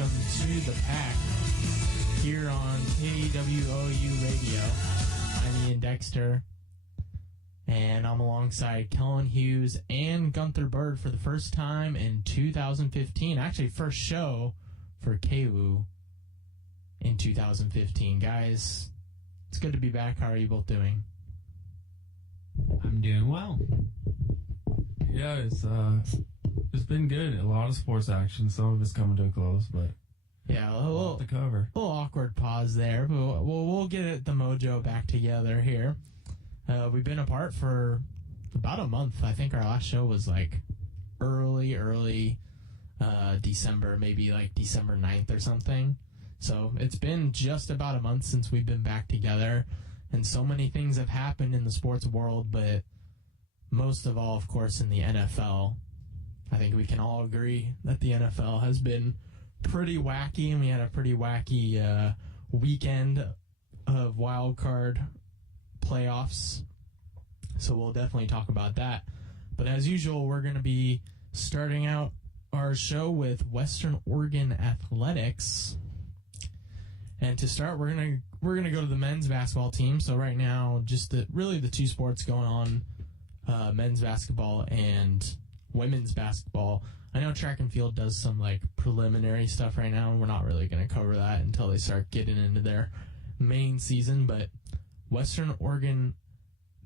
welcome to the pack here on KWOU Radio. I'm Ian Dexter, and I'm alongside Kellen Hughes and Gunther Bird for the first time in 2015. Actually, first show for KWOO in 2015. Guys, it's good to be back. How are you both doing? I'm doing well. Yeah, it's been good. A lot of sports action. Some of it's coming to a close, but yeah, a little to cover. A little awkward pause there, but we'll get the mojo back together here. We've been apart for about a month. I think our last show was like early December, maybe like December 9th or something. So it's been just about a month since we've been back together, and so many things have happened in the sports world, but most of all, of course, in the NFL. I think we can all agree that the NFL has been pretty wacky, and we had a pretty wacky weekend of wild card playoffs. So we'll definitely talk about that. But as usual, we're going to be starting out our show with Western Oregon Athletics. And to start, we're gonna go to the men's basketball team. So right now, just the two sports going on, men's basketball and women's basketball. I know track and field does some like preliminary stuff right now, and we're not really going to cover that until they start getting into their main season. But Western Oregon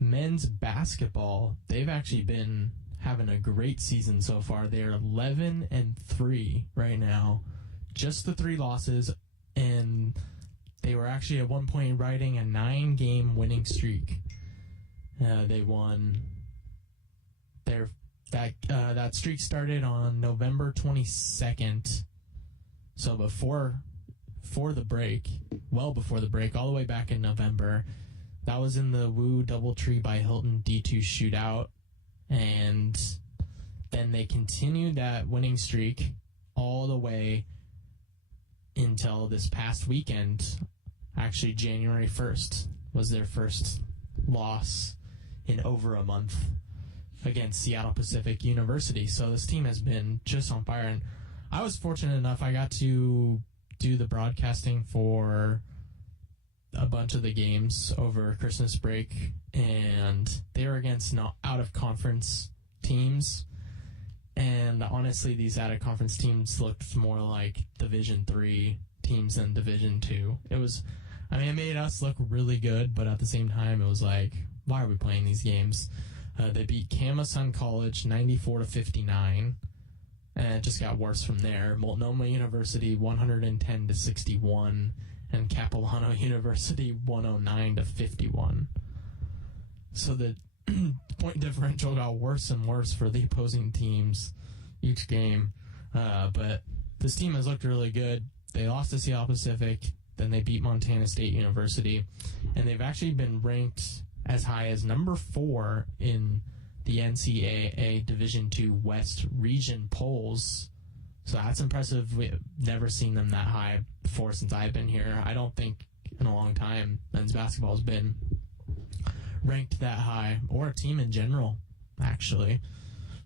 men's basketball, they've actually been having a great season so far. They're 11-3 right now, just the 3 losses, and they were actually at one point riding a 9-game winning streak. They won that streak started on November 22nd, so before the break, well before the break, all the way back in November. That was in the Woo Doubletree by Hilton D2 shootout, and then they continued that winning streak all the way until this past weekend. Actually, January 1st was their first loss in over a month against Seattle Pacific University. So this team has been just on fire, and I was fortunate enough I got to do the broadcasting for a bunch of the games over Christmas break, and they were against out-of-conference teams, and honestly these out-of-conference teams looked more like Division III teams than Division II. It made us look really good, but at the same time it was like, why are we playing these games? They beat Camasun College 94-59, and it just got worse from there. Multnomah University 110-61, and Capilano University 109-51. So the point differential got worse and worse for the opposing teams each game. But this team has looked really good. They lost to Seattle Pacific, then they beat Montana State University, and they've actually been ranked as high as number 4 in the NCAA Division II West region polls. So that's impressive. We've never seen them that high before since I've been here. I don't think in a long time men's basketball has been ranked that high, or a team in general, actually,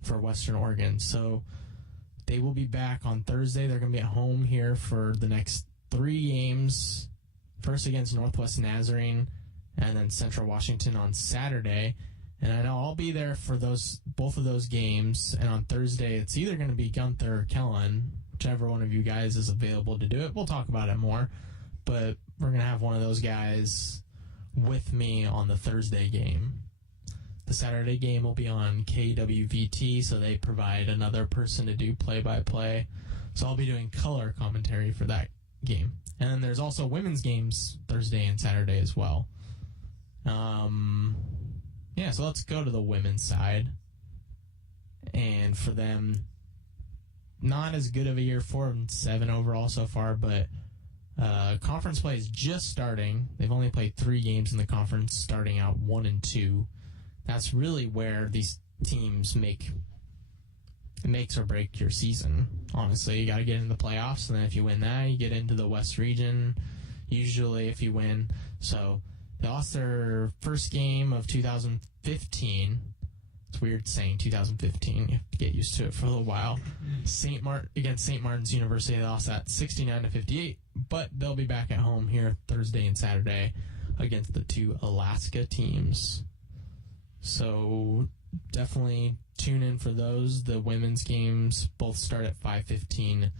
for Western Oregon. So they will be back on Thursday. They're going to be at home here for the next 3 games. First against Northwest Nazarene, and then Central Washington on Saturday. And I know I'll be there for both of those games. And on Thursday, it's either going to be Gunther or Kellen, whichever one of you guys is available to do it. We'll talk about it more. But we're going to have one of those guys with me on the Thursday game. The Saturday game will be on KWVT, so they provide another person to do play-by-play. So I'll be doing color commentary for that game. And then there's also women's games Thursday and Saturday as well. So let's go to the women's side. And for them, not as good of a year, 4-7 overall so far, but conference play is just starting. They've only played 3 games in the conference, starting out 1-2. That's really where these teams makes or break your season. Honestly, you got to get into the playoffs, and then if you win that, you get into the West region. Usually, if you win, so they lost their first game of 2015 It's weird saying 2015. You have to get used to it for a little while. Against St. Martin's University, they lost that 69-58, but they'll be back at home here Thursday and Saturday against the two Alaska teams. So definitely tune in for those. The women's games both start at 5:15,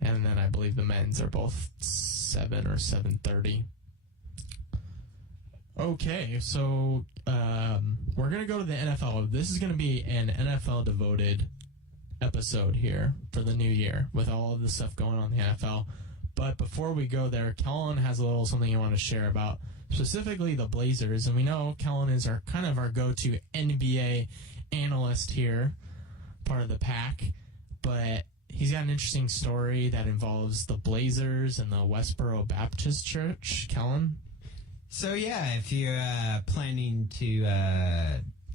and then I believe the men's are both 7 or 7:30. Okay, so we're going to go to the NFL. This is going to be an NFL-devoted episode here for the new year with all of the stuff going on in the NFL. But before we go there, Kellen has a little something he wanted to share about specifically the Blazers. And we know Kellen is our go-to NBA analyst here, part of the pack. But he's got an interesting story that involves the Blazers and the Westboro Baptist Church. Kellen? So, yeah, if you're planning to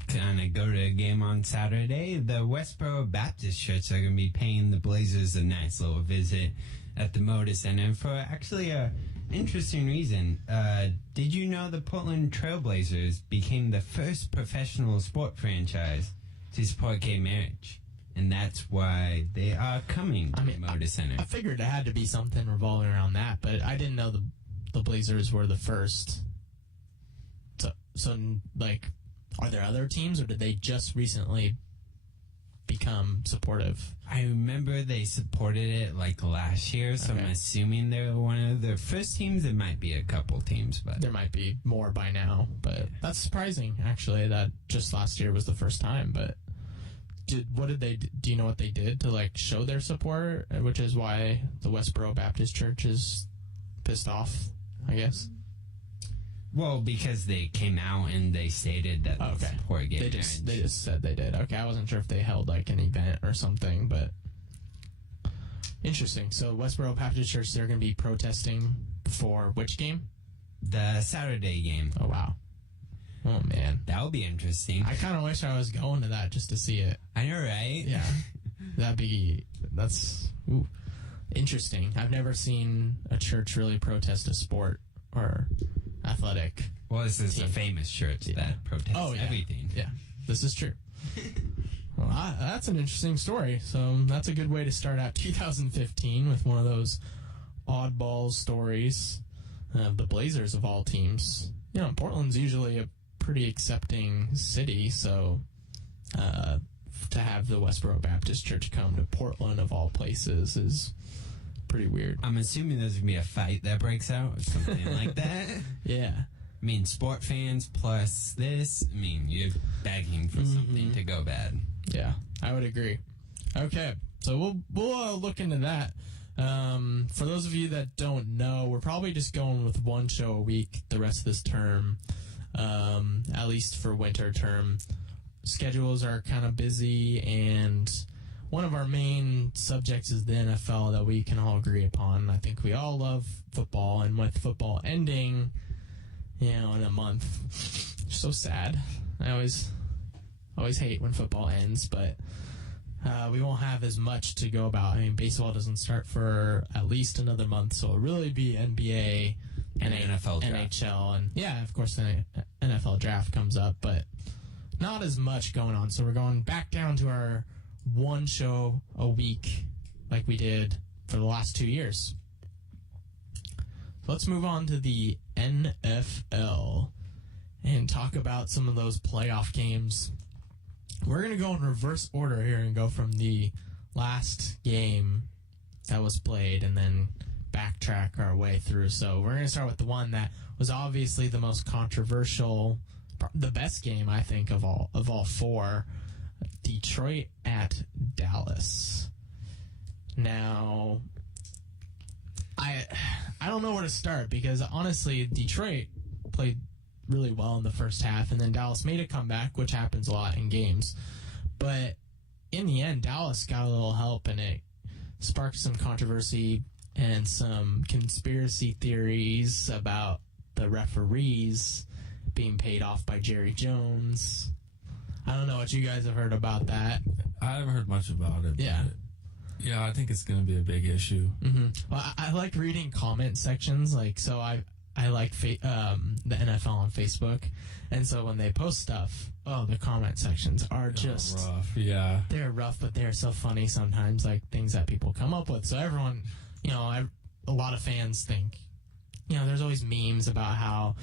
kind of go to a game on Saturday, the Westboro Baptist Church are going to be paying the Blazers a nice little visit at the Moda Center for actually a interesting reason. Did you know the Portland Trailblazers became the first professional sport franchise to support gay marriage? And that's why they are coming to the Moda Center. I figured it had to be something revolving around that, but I didn't know the Blazers were the first. So, like, are there other teams, or did they just recently become supportive? I remember they supported it, like, last year, so I'm assuming they're one of the first teams. There might be a couple teams, but... There might be more by now, but that's surprising, actually, that just last year was the first time, but... Do you know what they did to, like, show their support, which is why the Westboro Baptist Church is pissed off, I guess? Well, because they came out and they stated that they support gay marriage. They just said they did. Okay, I wasn't sure if they held, like, an event or something, but... Interesting. So, Westboro Baptist Church, they're going to be protesting for which game? The Saturday game. Oh, wow. Oh, man. That would be interesting. I kind of wish I was going to that just to see it. I know, right? Yeah. That's interesting. I've never seen a church really protest a sport or athletic. Well, this is a famous church that protests everything. Yeah, this is true. Well, that's an interesting story. So that's a good way to start out 2015 with one of those oddball stories of the Blazers of all teams. You know, Portland's usually a pretty accepting city, so to have the Westboro Baptist Church come to Portland of all places is pretty weird. I'm assuming there's going to be a fight that breaks out or something like that. Yeah. I mean, sport fans plus this, I mean, you're begging for something to go bad. Yeah, I would agree. Okay, so we'll look into that. For those of you that don't know, we're probably just going with one show a week the rest of this term, at least for winter term. Schedules are kind of busy, and one of our main subjects is the NFL that we can all agree upon. I think we all love football, and with football ending, in a month, so sad. I always hate when football ends, but we won't have as much to go about. I mean, baseball doesn't start for at least another month, so it'll really be NBA and NFL draft. NHL, and yeah, of course the NFL draft comes up, but not as much going on. So we're going back down to our one show a week like we did for the last 2 years. Let's move on to the NFL and talk about some of those playoff games. We're going to go in reverse order here and go from the last game that was played and then backtrack our way through. So we're going to start with the one that was obviously the most controversial, the best game, I think, of all four. Detroit at Dallas. Now, I don't know where to start because honestly, Detroit played really well in the first half, and then Dallas made a comeback, which happens a lot in games. But in the end, Dallas got a little help, and it sparked some controversy and some conspiracy theories about the referees being paid off by Jerry Jones. I don't know what you guys have heard about that. I haven't heard much about it. Yeah. Yeah, I think it's going to be a big issue. Mm-hmm. Well, I like reading comment sections. Like, so like the NFL on Facebook, and so when they post stuff, the comment sections are just rough. Yeah, they're rough, but they're so funny sometimes, like things that people come up with. So everyone, a lot of fans think, there's always memes about how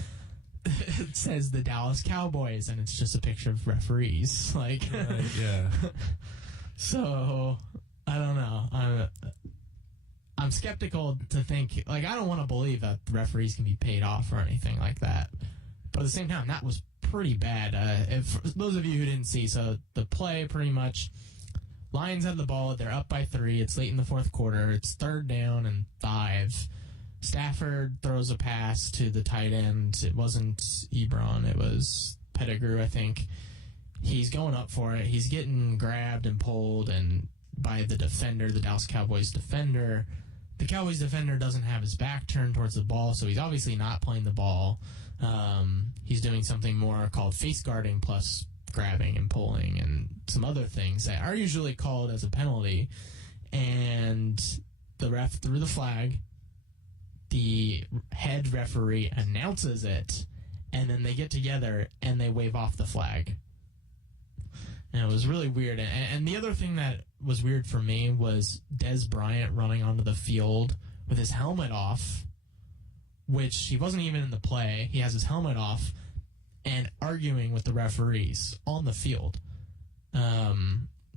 it says the Dallas Cowboys, and it's just a picture of referees. Like, yeah. So I don't know. I'm skeptical to think, like, I don't want to believe that the referees can be paid off or anything like that. But at the same time, that was pretty bad. If those of you who didn't see, so the play pretty much, Lions have the ball. They're up by 3. It's late in the fourth quarter. It's 3rd down and 5. Stafford throws a pass to the tight end. It wasn't Ebron. It was Pettigrew, I think. He's going up for it. He's getting grabbed and pulled and by the defender, the Dallas Cowboys defender. The Cowboys defender doesn't have his back turned towards the ball, so he's obviously not playing the ball. He's doing something more called face guarding plus grabbing and pulling and some other things that are usually called as a penalty. And the ref threw the flag. The head referee announces it, and then they get together and they wave off the flag. And it was really weird. And the other thing that was weird for me was Dez Bryant running onto the field with his helmet off, which he wasn't even in the play. He has his helmet off and arguing with the referees on the field.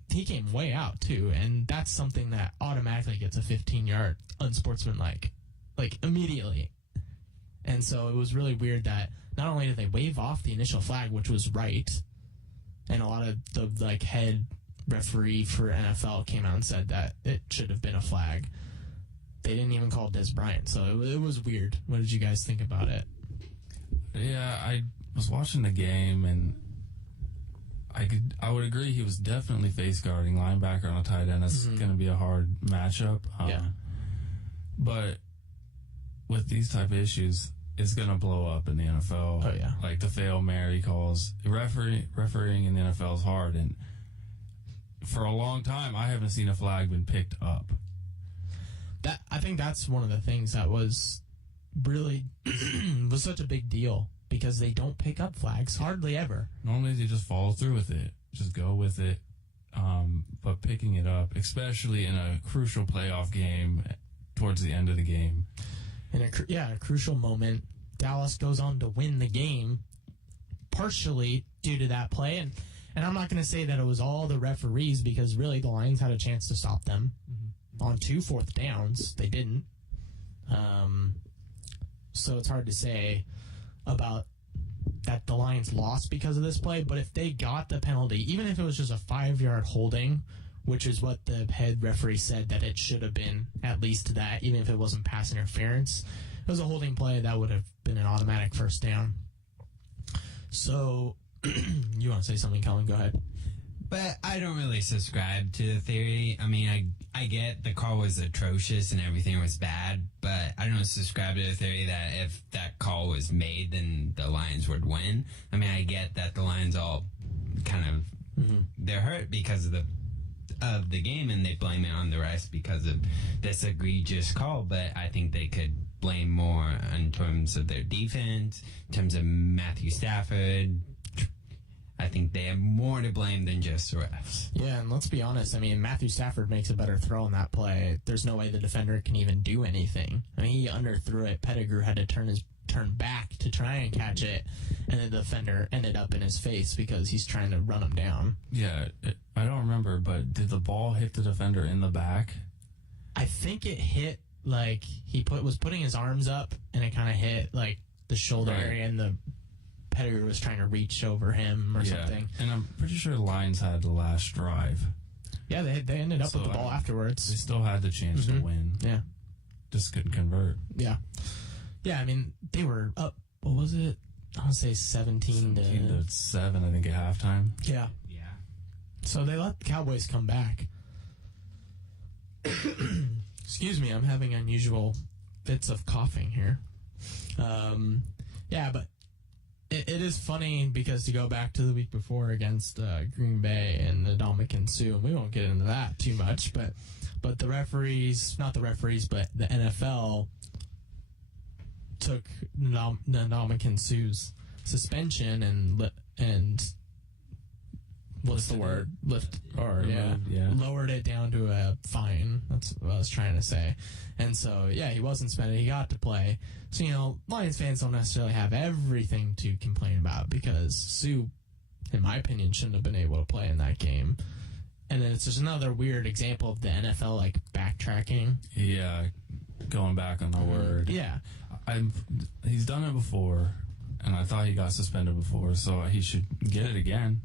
He came way out, too, and that's something that automatically gets a 15-yard unsportsmanlike, like, immediately. And so it was really weird that not only did they wave off the initial flag, which was right, and a lot of the head referee for NFL came out and said that it should have been a flag. They didn't even call Dez Bryant, so it was weird. What did you guys think about it? Yeah, I was watching the game, and I would agree he was definitely face guarding linebacker on a tight end. That's going to be a hard matchup. Yeah. But with these type of issues, it's going to blow up in the NFL. Oh, yeah. Like the Fail Mary calls. Refereeing in the NFL is hard. And for a long time, I haven't seen a flag been picked up. I think that's one of the things that was really was such a big deal because they don't pick up flags hardly ever. Normally, they just follow through with it. Just go with it. But picking it up, especially in a crucial playoff game towards the end of the game. In a crucial moment, Dallas goes on to win the game, partially due to that play. And I'm not going to say that it was all the referees because really the Lions had a chance to stop them on 2 4th downs. They didn't. So it's hard to say about that the Lions lost because of this play. But if they got the penalty, even if it was just a 5-yard holding, which is what the head referee said that it should have been, at least that, even if it wasn't pass interference. It was a holding play that would have been an automatic first down. So, you want to say something, Colin? Go ahead. But I don't really subscribe to the theory. I mean, I get the call was atrocious and everything was bad, but I don't subscribe to the theory that if that call was made, then the Lions would win. I mean, I get that the Lions all kind of, they're hurt because of the game and they blame it on the rest because of this egregious call, but I think they could blame more in terms of their defense, in terms of Matthew Stafford. I think they have more to blame than just the refs. Yeah, and let's be honest. I mean, Matthew Stafford makes a better throw on that play. There's no way the defender can even do anything. I mean, he underthrew it. Pettigrew had to turn back to try and catch it, and the defender ended up in his face because he's trying to run him down. Yeah, I don't remember, but did the ball hit the defender in the back? I think it hit, like, was putting his arms up, and it kind of hit, like, the shoulder area, and the Pettigrew was trying to reach over him or something. And I'm pretty sure the Lions had the last drive. Yeah, they ended up with the ball afterwards. They still had the chance to win. Yeah. Just couldn't convert. Yeah. Yeah, I mean, they were up, what was it? I want to say 17 to 7, I think, at halftime. Yeah. Yeah. So they let the Cowboys come back. Excuse me, I'm having unusual fits of coughing here. Yeah, but it is funny because to go back to the week before against Green Bay and Ndamukong Suh, and we won't get into that too much, but the referees, not the referees, but the NFL took Ndamukong Suh's suspension and what's the word? Lowered it down to a fine. That's what I was trying to say. And so, yeah, he wasn't suspended. He got to play. So, Lions fans don't necessarily have everything to complain about because Suh, in my opinion, shouldn't have been able to play in that game. And then it's just another weird example of the NFL, like, backtracking. Yeah, going back on the word. Yeah. He's done it before, and I thought he got suspended before, so he should get it again.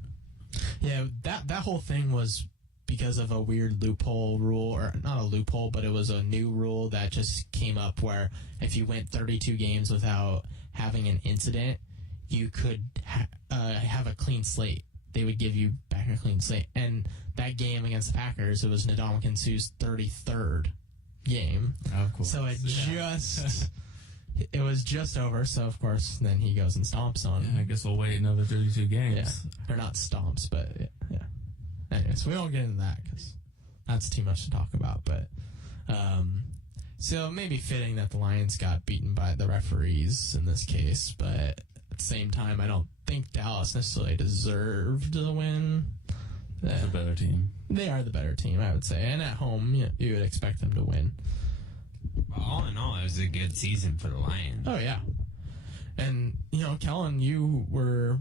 Yeah, that whole thing was because of a weird loophole rule, or not a loophole, but it was a new rule that just came up where if you went 32 games without having an incident, you could have a clean slate. They would give you back a clean slate. And that game against the Packers, it was Ndamukong Suh's 33rd game. Of course. So it was just over, so of course then he goes and stomps on. Yeah, I guess we'll wait another 32 games. Yeah. Or not stomps, but yeah. Anyways, we won't get into that because that's too much to talk about. But so maybe fitting that the Lions got beaten by the referees in this case, but at the same time, I don't think Dallas necessarily deserved the win. They're the better team. They are the better team, I would say. And at home, you would expect them to win. All in all, it was a good season for the Lions. Oh, yeah. And, Kellen, you were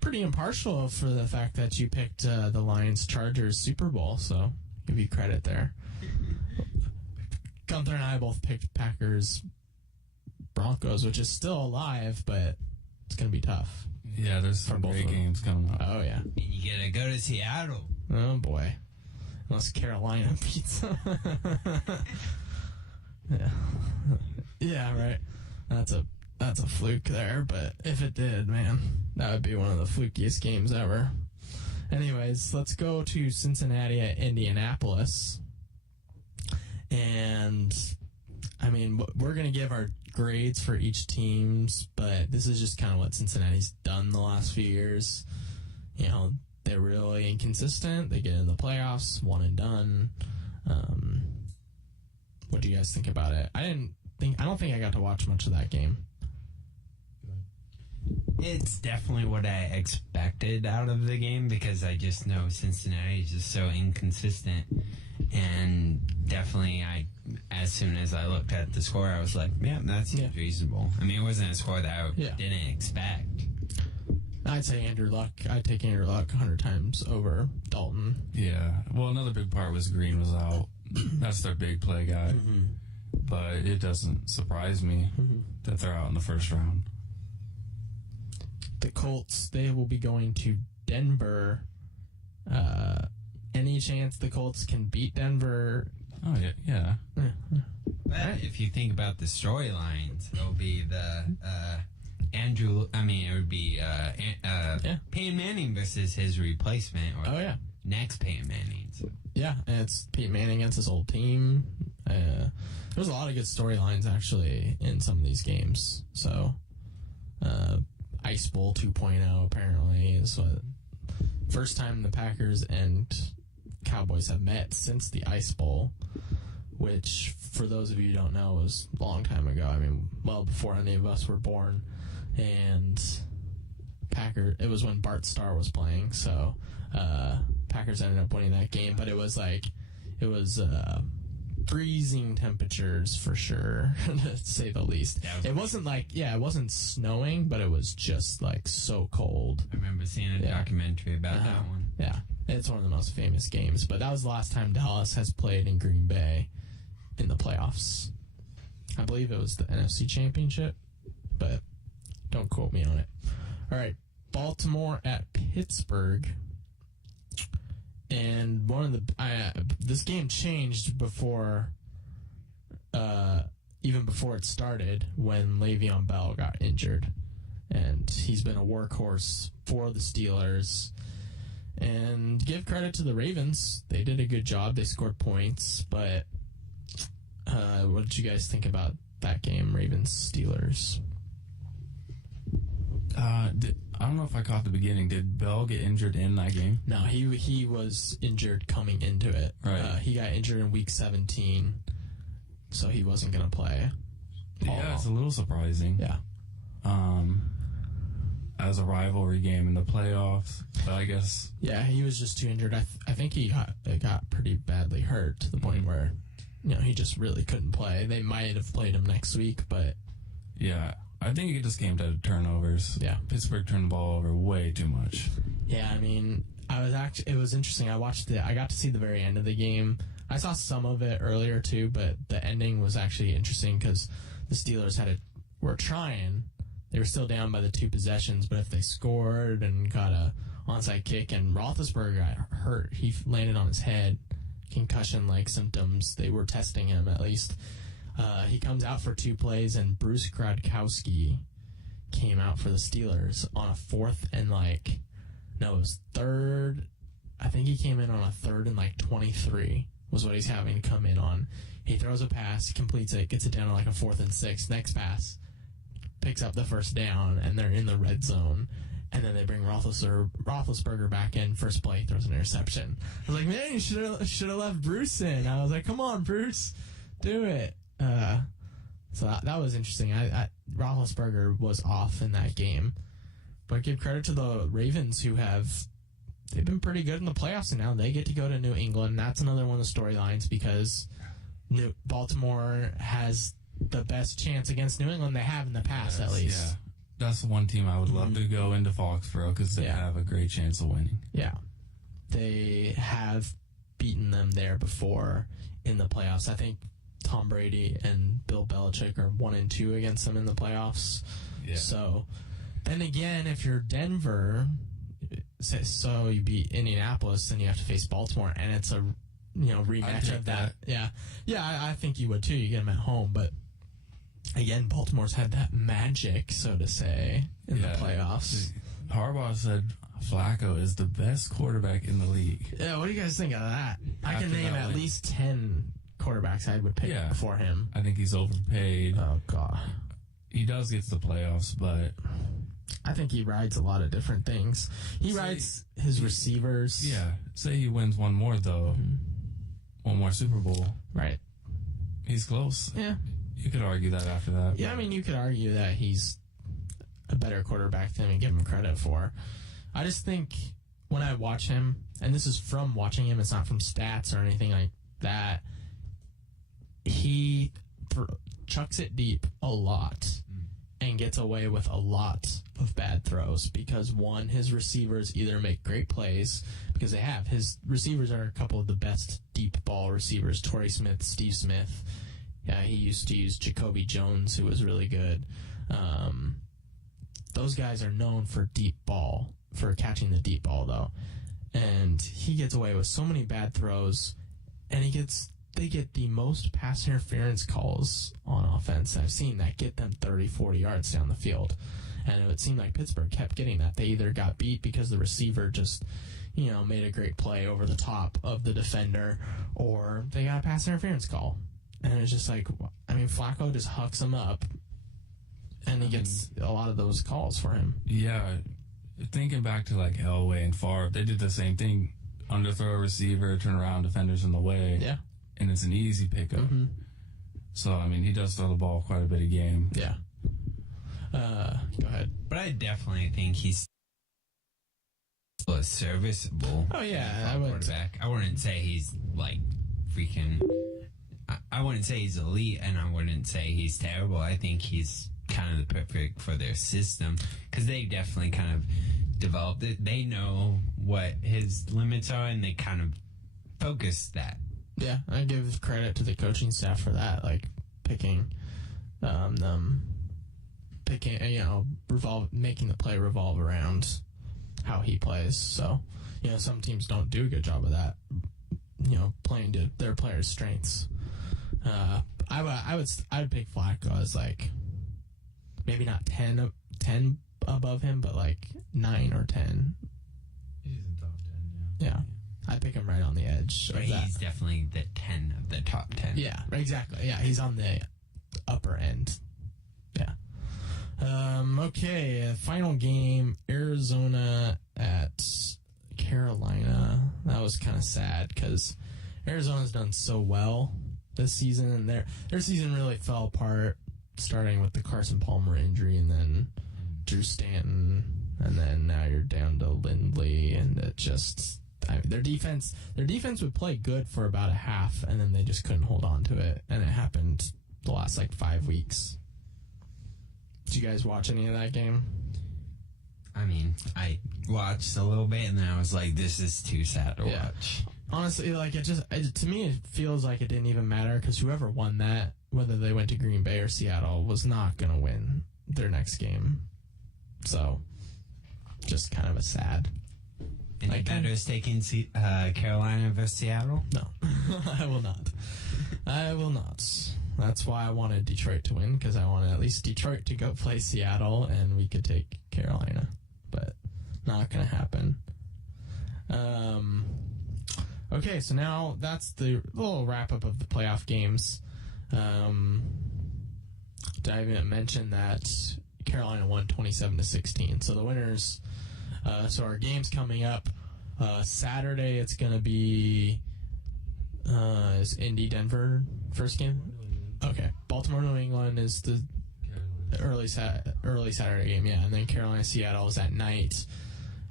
pretty impartial for the fact that you picked the Lions-Chargers Super Bowl, so give you credit there. Gunther and I both picked Packers-Broncos, which is still alive, but it's going to be tough. Yeah, there's some great games coming up. Oh, yeah. And you gotta go to Seattle. Oh, boy. Unless Carolina beats them. Yeah. Yeah, right. That's a fluke there, but if it did, man, that would be one of the flukiest games ever. Anyways, let's go to Cincinnati at Indianapolis. And, I mean, we're going to give our grades for each teams, but this is just kind of what Cincinnati's done the last few years. They're really inconsistent. They get in the playoffs, one and done. What do you guys think about it? I don't think I got to watch much of that game. It's definitely what I expected out of the game because I just know Cincinnati is just so inconsistent. And definitely, as soon as I looked at the score, I was like, yeah, that seems reasonable. I mean, it wasn't a score that I didn't expect. I'd say Andrew Luck. I'd take Andrew Luck 100 times over Dalton. Yeah. Well, another big part was Green was out. That's their big play guy. Mm-hmm. But it doesn't surprise me that they're out in the first round. The Colts, they will be going to Denver. Any chance the Colts can beat Denver? Oh, yeah. But if you think about the storylines, it'll be it would be Peyton Manning versus his replacement, or next Peyton Manning. So. Yeah, and it's Peyton Manning against his old team. There's a lot of good storylines, actually, in some of these games. So, Ice Bowl 2.0, apparently, is what first time the Packers and Cowboys have met since the Ice Bowl, which, for those of you who don't know, was a long time ago. I mean, well before any of us were born. And it was when Bart Starr was playing, so Packers ended up winning that game, but it was freezing temperatures for sure, to say the least. It wasn't snowing, but it was just so cold. I remember seeing a documentary about that one. Yeah, it's one of the most famous games, but that was the last time Dallas has played in Green Bay in the playoffs. I believe it was the NFC Championship, but don't quote me on it. All right, Baltimore at Pittsburgh. And this game changed before, even before it started, when Le'Veon Bell got injured. And he's been a workhorse for the Steelers. And give credit to the Ravens. They did a good job. They scored points. But what did you guys think about that game, Ravens-Steelers? I don't know if I caught the beginning. Did Bell get injured in that game? No, he was injured coming into it. Right. He got injured in week 17, so he wasn't going to play. Yeah, it's a little surprising. Yeah. As a rivalry game in the playoffs, but I guess Yeah, he was just too injured. I think he got pretty badly hurt to the point where, he just really couldn't play. They might have played him next week, but yeah, I think it just came to turnovers. Yeah. Pittsburgh turned the ball over way too much. yeah, I mean, it was interesting. I got to see the very end of the game. I saw some of it earlier too, but the ending was actually interesting because the Steelers were trying. They were still down by the 2 possessions, but if they scored and got a onside kick, and Roethlisberger got hurt, he landed on his head, concussion-like symptoms. They were testing him at least. He comes out for 2 plays, and Bruce Gradkowski came out for the Steelers on a 4th and it was 3rd. I think he came in on a 3rd and 23 was what he's having to come in on. He throws a pass, completes it, gets it down to a 4th and 6. Next pass, picks up the first down, and they're in the red zone. And then they bring Roethlisberger back in. First play, throws an interception. I was like, man, you should have left Bruce in. I was like, come on, Bruce, do it. So that was interesting. Roethlisberger was off in that game. But give credit to the Ravens, they've been pretty good in the playoffs, and now they get to go to New England. That's another one of the storylines because Baltimore has the best chance against New England they have in the past, at least. Yeah. That's the one team I would love to go into Foxborough because they have a great chance of winning. Yeah. They have beaten them there before in the playoffs. I think Tom Brady and Bill Belichick are 1-2 against them in the playoffs. Yeah. So, then again, if you're Denver, so you beat Indianapolis, then you have to face Baltimore, and it's a rematch of that. Yeah. I think you would too. You get them at home, but again, Baltimore's had that magic, so to say, in the playoffs. Harbaugh said Flacco is the best quarterback in the league. Yeah, what do you guys think of that? I After can name that at win. least 10 quarterbacks I would pick for him. I think he's overpaid. Oh, God. He does get to the playoffs, but I think he rides a lot of different things. He rides his receivers. yeah, say he wins one more, though. One more Super Bowl. Right. He's close. Yeah. You could argue that after that. Yeah, I mean, you could argue that he's a better quarterback than we give him credit for. I just think when I watch him, and this is from watching him, it's not from stats or anything like that, he chucks it deep a lot and gets away with a lot of bad throws because, one, his receivers either make great plays, because they have. His receivers are a couple of the best deep ball receivers, Torrey Smith, Steve Smith. Yeah, he used to use Jacoby Jones, who was really good. Those guys are known for deep ball, for catching the deep ball, though. And he gets away with so many bad throws, and they get the most pass interference calls on offense I've seen that get them 30, 40 yards down the field. And it would seem like Pittsburgh kept getting that. They either got beat because the receiver just, made a great play over the top of the defender, or they got a pass interference call. And it's just like, Flacco just hucks him up, and he gets a lot of those calls for him. Yeah, thinking back to Elway and Favre, they did the same thing. Underthrow a receiver, turn around, defenders in the way. Yeah. And it's an easy pickup. Mm-hmm. So, he does throw the ball quite a bit a game. Yeah. Go ahead. But I definitely think he's still a serviceable quarterback. I wouldn't say he's freaking... I wouldn't say he's elite, and I wouldn't say he's terrible. I think he's kind of the perfect for their system, because they definitely kind of developed it. They know what his limits are, and they kind of focus that. Yeah, I give credit to the coaching staff for that, picking, making the play revolve around how he plays. So, some teams don't do a good job of that, playing to their players' strengths. I would pick Flacco as maybe not 10 above him, but 9 or 10. He's in top 10, Yeah. I pick him right on the edge. But he's definitely the 10 of the top 10. Yeah, exactly. Yeah, he's on the upper end. Yeah. Okay, final game, Arizona at Carolina. That was kind of sad because Arizona's done so well this season, and their season really fell apart starting with the Carson Palmer injury, and then Drew Stanton, and then now you're down to Lindley, and it just their defense would play good for about a half, and then they just couldn't hold on to it, and it happened the last 5 weeks. Did you guys watch any of that game? I mean, I watched a little bit, and then I was like, this is too sad to watch. Honestly, to me, it feels like it didn't even matter, because whoever won that, whether they went to Green Bay or Seattle, was not going to win their next game. So, just kind of a sad. Any bettors taking Carolina versus Seattle? No, I will not. I will not. That's why I wanted Detroit to win, because I wanted at least Detroit to go play Seattle, and we could take Carolina. But not going to happen. Okay, so now that's the little wrap-up of the playoff games. Did I even mention that Carolina won 27-16? So the winners... so our game's coming up. Saturday, it's going to be... is Indy Denver first game? Okay. Baltimore New England is the early Saturday game, yeah. And then Carolina Seattle is at night.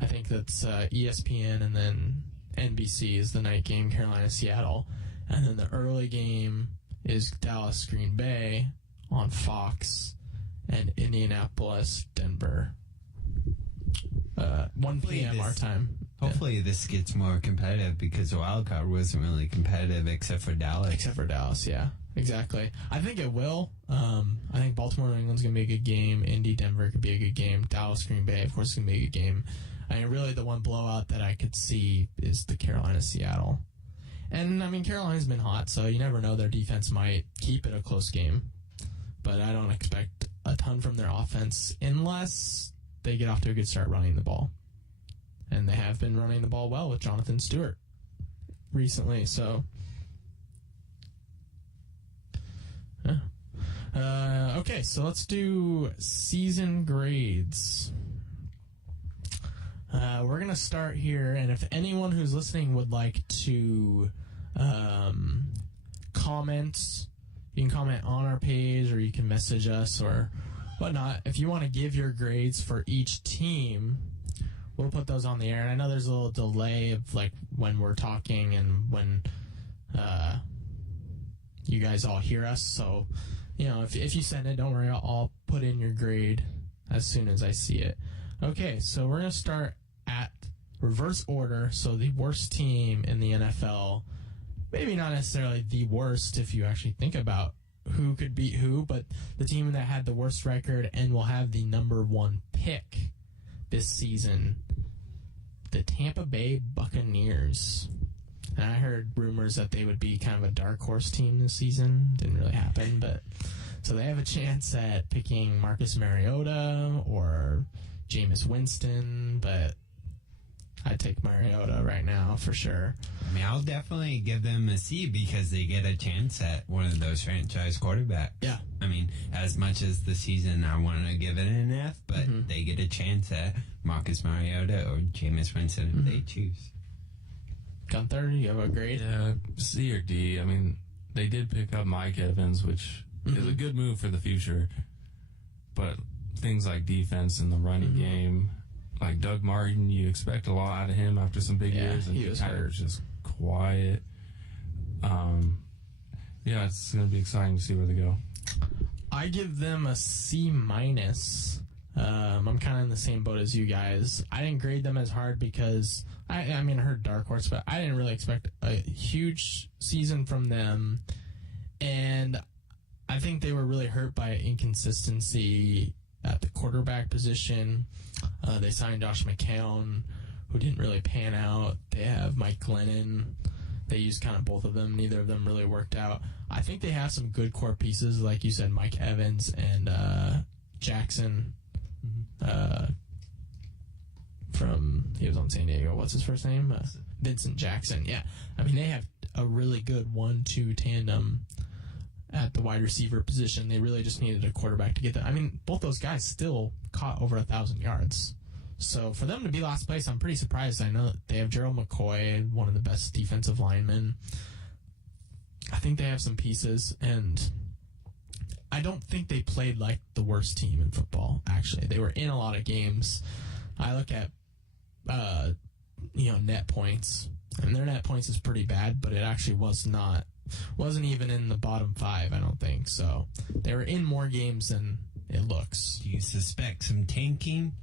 I think that's ESPN, and then NBC is the night game, Carolina Seattle. And then the early game is Dallas Green Bay on Fox, and Indianapolis Denver. 1 p.m. our time. Hopefully this gets more competitive, because the wild card wasn't really competitive except for Dallas. Except for Dallas, yeah. Exactly. I think it will. I think Baltimore New England's going to be a good game. Indy Denver could be a good game. Dallas Green Bay, of course, is going to be a good game. I mean, really the one blowout that I could see is the Carolina Seattle. And, I mean, Carolina's been hot, so you never know. Their defense might keep it a close game. But I don't expect a ton from their offense unless they get off to a good start running the ball. And they have been running the ball well with Jonathan Stewart recently, so... Yeah. Okay, so let's do season grades. We're going to start here, and if anyone who's listening would like to comment, you can comment on our page, or you can message us or whatnot. If you want to give your grades for each team, we'll put those on the air. And I know there's a little delay of when we're talking and when you guys all hear us. So, if you send it, don't worry, I'll put in your grade as soon as I see it. Okay, so we're going to start at reverse order. So the worst team in the NFL, maybe not necessarily the worst if you actually think about who could beat who, but the team that had the worst record and will have the number 1 pick this season, the Tampa Bay Buccaneers. And I heard rumors that they would be kind of a dark horse team this season. Didn't really happen, but so they have a chance at picking Marcus Mariota or Jameis Winston, but I'd take Mariota right now for sure. I mean, I'll definitely give them a C because they get a chance at one of those franchise quarterbacks. Yeah. I mean, as much as the season, I want to give it an F, but they get a chance at Marcus Mariota or Jameis Winston if they choose. Gunther, you have a grade? Yeah, C or D. I mean, they did pick up Mike Evans, which is a good move for the future. But things like defense and the running game, like Doug Martin, you expect a lot out of him after some big years, and he was kind of just quiet. Yeah, it's going to be exciting to see where they go. I give them a C minus. I'm kind of in the same boat as you guys. I didn't grade them as hard because I heard dark horse, but I didn't really expect a huge season from them, and I think they were really hurt by inconsistency at the quarterback position. They signed Josh McCown, who didn't really pan out. They have Mike Glennon. They used kind of both of them. Neither of them really worked out. I think they have some good core pieces, like you said, Mike Evans and Jackson. He was on San Diego. What's his first name? Vincent Jackson. Yeah. I mean, they have a really good 1-2 tandem at the wide receiver position. They really just needed a quarterback to get that. I mean, both those guys still caught over 1,000 yards. So for them to be last place, I'm pretty surprised. I know they have Gerald McCoy, one of the best defensive linemen. I think they have some pieces, and I don't think they played like the worst team in football, actually. They were in a lot of games. I look at, net points, and their net points is pretty bad, but it actually wasn't even in the bottom 5, I don't think. So they were in more games than it looks. Do you suspect some tanking?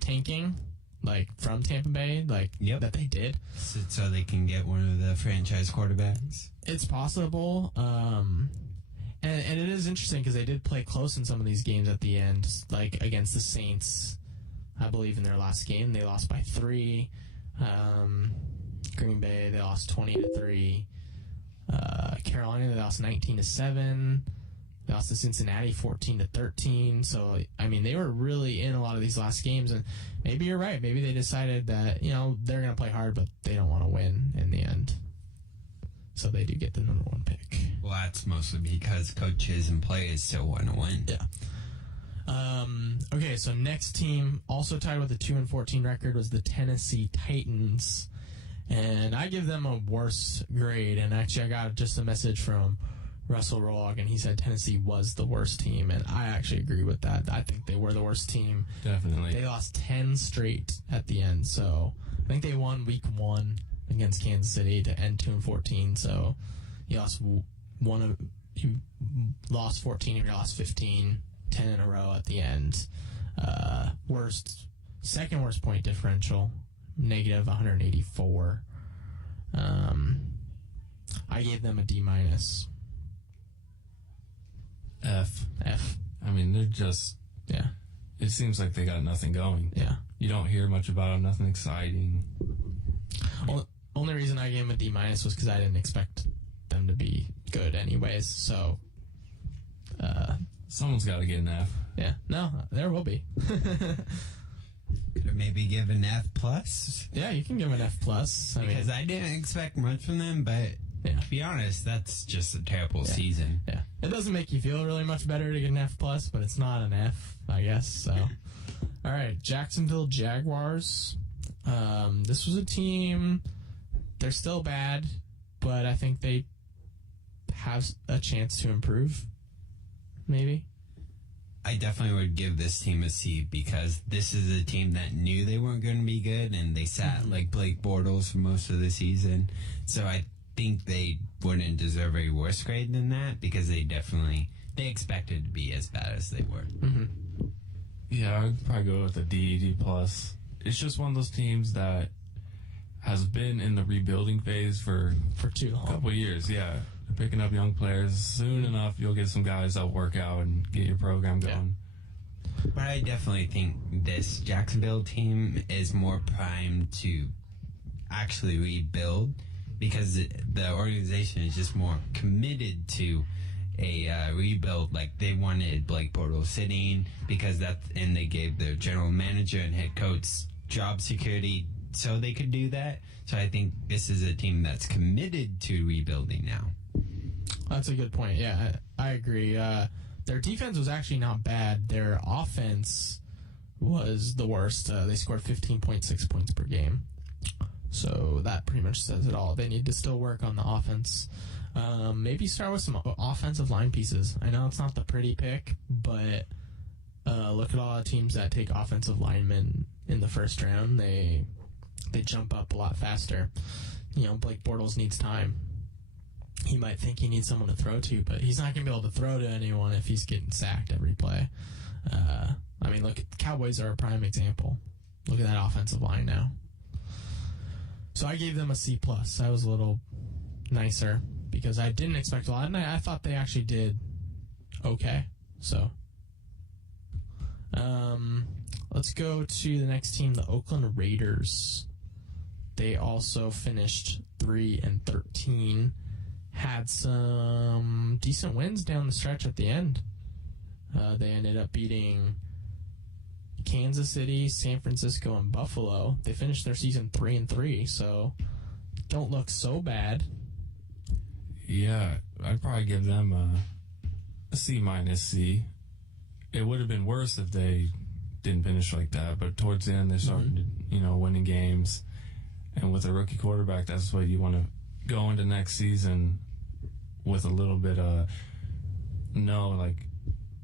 Tanking? Like, from Tampa Bay? Like, Yep. that they did? So they can get one of the franchise quarterbacks? It's possible. And it is interesting because they did play close in some of these games at the end, like against the Saints. I believe in their last game, they lost by 3. Green Bay, they lost 20-3. Carolina, they lost 19-7. They lost to Cincinnati 14-13. So, I mean, they were really in a lot of these last games, and maybe you're right. Maybe they decided that, they're going to play hard, but they don't want to win in the end. So they do get the number 1 pick. Well, that's mostly because coaches and players still want to win. Yeah. Okay, so next team, also tied with a 2-14 record, was the Tennessee Titans. And I give them a worse grade. And actually, I got just a message from Russell Rolog, and he said Tennessee was the worst team. And I actually agree with that. I think they were the worst team. Definitely. They lost 10 straight at the end. So I think they won week 1 against Kansas City to end 2-14. So you lost 14, and you lost 15, 10 in a row at the end. Second worst point differential, negative 184. I gave them a D-. F. I mean, they're just... Yeah. It seems like they got nothing going. Yeah. You don't hear much about them, nothing exciting. Only reason I gave them a D- was because I didn't expect them to be good anyways, so... Someone's got to get an F. Yeah. No, there will be. Could have maybe give an F plus? Yeah, you can give them an F+. Because I didn't expect much from them, but Yeah. to be honest, that's just a terrible season. Yeah. It doesn't make you feel really much better to get an F+, but it's not an F, I guess. So, all right, Jacksonville Jaguars. This was a team. They're still bad, but I think they have a chance to improve. Maybe. I definitely would give this team a C because this is a team that knew they weren't going to be good, and they sat like Blake Bortles for most of the season. So I think they wouldn't deserve a worse grade than that because they expected to be as bad as they were. Mm-hmm. Yeah, I'd probably go with a D+. It's just one of those teams that has been in the rebuilding phase for too a long. couple of years. Yeah, they're picking up young players. Soon enough, you'll get some guys that work out and get your program going. Yeah. But I definitely think this Jacksonville team is more primed to actually rebuild because the organization is just more committed to a rebuild. Like they wanted Blake Bortles sitting because and they gave their general manager and head coach job security so they could do that. So I think this is a team that's committed to rebuilding now. That's a good point. Yeah, I agree. Their defense was actually not bad. Their offense was the worst. They scored 15.6 points per game. So that pretty much says it all. They need to still work on the offense. Maybe start with some offensive line pieces. I know it's not the pretty pick, but look at all the teams that take offensive linemen in the first round. They jump up a lot faster. Blake Bortles needs time. He might think he needs someone to throw to, but he's not going to be able to throw to anyone if he's getting sacked every play. Look, Cowboys are a prime example. Look at that offensive line now. So I gave them a C+. I was a little nicer because I didn't expect a lot, and I thought they actually did okay. So, let's go to the next team, the Oakland Raiders. They also finished 3-13. Had some decent wins down the stretch at the end. They ended up beating Kansas City, San Francisco, and Buffalo. They finished their season 3-3, so don't look so bad. Yeah, I'd probably give them a C-. It would have been worse if they didn't finish like that, but towards the end they started, winning games. And with a rookie quarterback, that's what you want to go into next season with a little bit of know, like,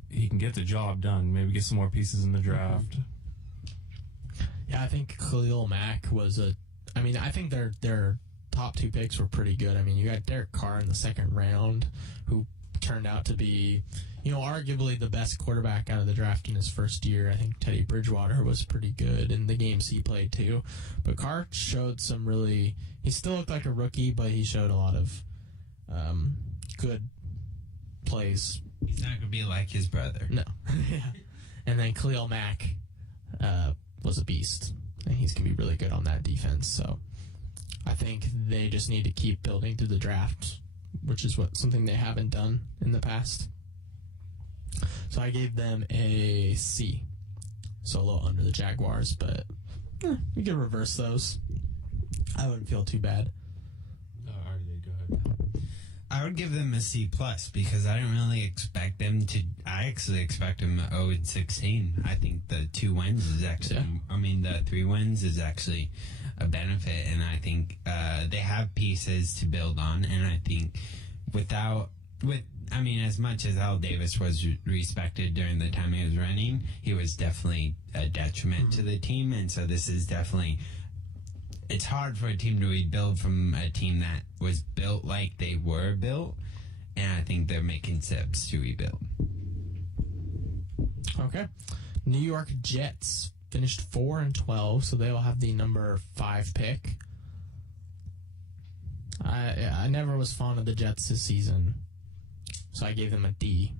he can get the job done. Maybe get some more pieces in the draft. Yeah, I think Khalil Mack was I think their top 2 picks were pretty good. I mean, you got Derek Carr in the second round, who turned out to be, arguably the best quarterback out of the draft in his first year. I think Teddy Bridgewater was pretty good in the games he played too. But Carr showed he still looked like a rookie, but he showed a lot of good plays. He's not going to be like his brother. No. Yeah. And then Khalil Mack was a beast. And he's going to be really good on that defense. So I think they just need to keep building through the draft, which is something they haven't done in the past. So I gave them a C. So a little under the Jaguars, but we could reverse those. I wouldn't feel too bad. RJ, go ahead. I would give them a C plus because I don't really expect them to. I actually expect them 0-16. I think the 2 wins is actually. The 3 wins is actually a benefit, and I think they have pieces to build on. And I think as much as Al Davis was respected during the time he was running, he was definitely a detriment to the team, and so this is definitely. It's hard for a team to rebuild from a team that was built like they were built, and I think they're making steps to rebuild. Okay. New York Jets finished 4-12, so they will have the number 5 pick. I never was fond of the Jets this season, so I gave them a D.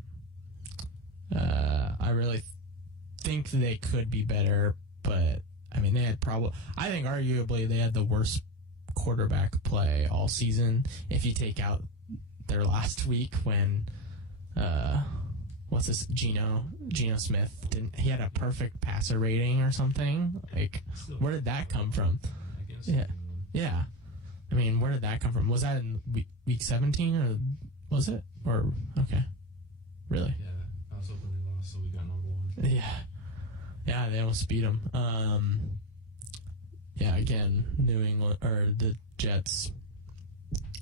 I really think they could be better, but they had I think arguably they had the worst quarterback play all season if you take out their last week when Geno Smith he had a perfect passer rating or something. Like, where did that come from? I guess. Yeah. Where did that come from? Was that in week 17 or was it? Or okay. Really? Yeah, I was hoping they lost, so we got number 1. Yeah, they almost beat them. Again, New England or the Jets.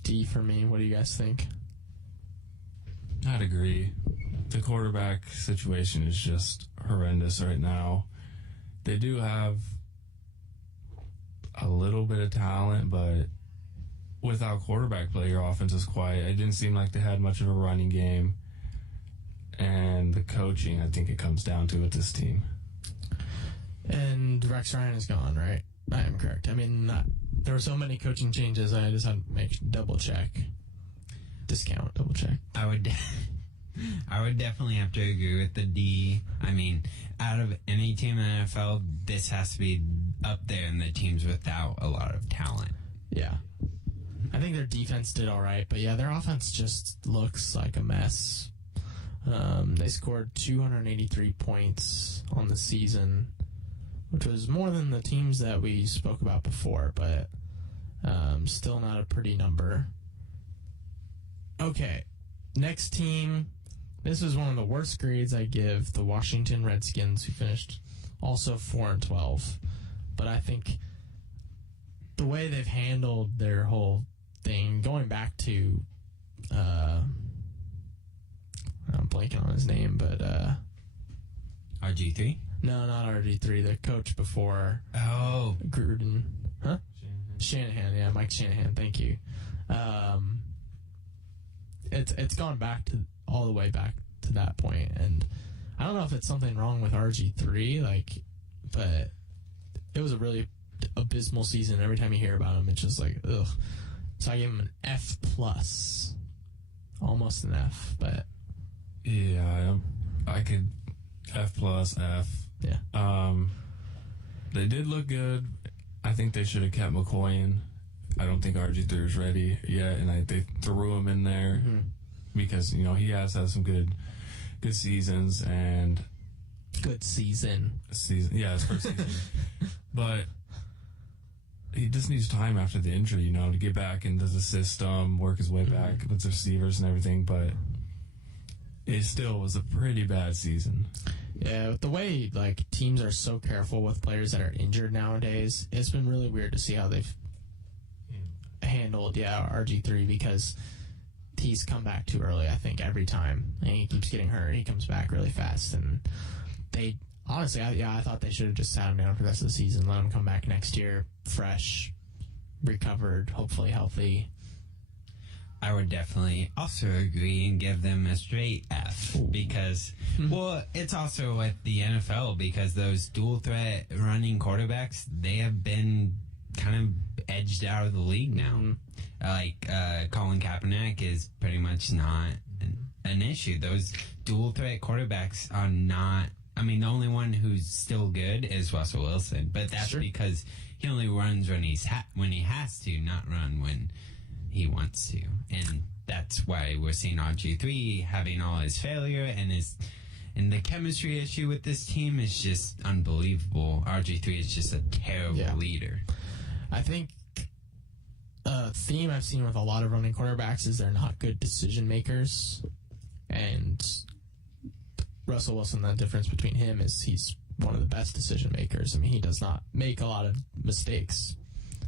D for me. What do you guys think? I'd agree. The quarterback situation is just horrendous right now. They do have a little bit of talent, but without quarterback play, your offense is quiet. It didn't seem like they had much of a running game. And the coaching, I think it comes down to with this team. And Rex Ryan is gone, right? I am correct. There were so many coaching changes, I just had to make double check. I would definitely have to agree with the D. Out of any team in the NFL, this has to be up there in the teams without a lot of talent. Yeah. I think their defense did all right, but their offense just looks like a mess. They scored 283 points on the season, which was more than the teams that we spoke about before, but still not a pretty number. Okay, next team. This was one of the worst grades I give the Washington Redskins, who finished also 4-12. But I think the way they've handled their whole thing, going back to, I'm blanking on his name, but RG3? No, not RG3. The coach before. Oh, Gruden, huh? Shanahan, yeah, Mike Shanahan. Thank you. It's gone back to all the way back to that point, and I don't know if it's something wrong with RG3, but it was a really abysmal season. Every time you hear about him, it's just like ugh. So I gave him an F plus, almost an F, but yeah, I could F plus F. Yeah. They did look good. I think they should have kept McCoy in. I don't think RG3 is ready yet, and they threw him in there because he has had some good seasons and good season. Yeah, his first season, but he just needs time after the injury, to get back into the system, work his way back with the receivers and everything. But it still was a pretty bad season. Yeah, with the way teams are so careful with players that are injured nowadays, it's been really weird to see how they've handled RG3, because he's come back too early, I think, every time. And he keeps getting hurt. He comes back really fast. And they, honestly, I thought they should have just sat him down for the rest of the season, let him come back next year, fresh, recovered, hopefully healthy. I would definitely also agree and give them a straight F because, well, it's also with the NFL because those dual threat running quarterbacks, they have been kind of edged out of the league now. Colin Kaepernick is pretty much not an issue. Those dual threat quarterbacks are not. I mean, the only one who's still good is Russell Wilson, but that's because he only runs when when he has to, not run when he wants to. And that's why we're seeing RG3 having all his failure and the chemistry issue with this team is just unbelievable. RG3 is just a terrible leader. I think a theme I've seen with a lot of running quarterbacks is they're not good decision makers. And Russell Wilson, the difference between him is he's one of the best decision makers. I mean, he does not make a lot of mistakes.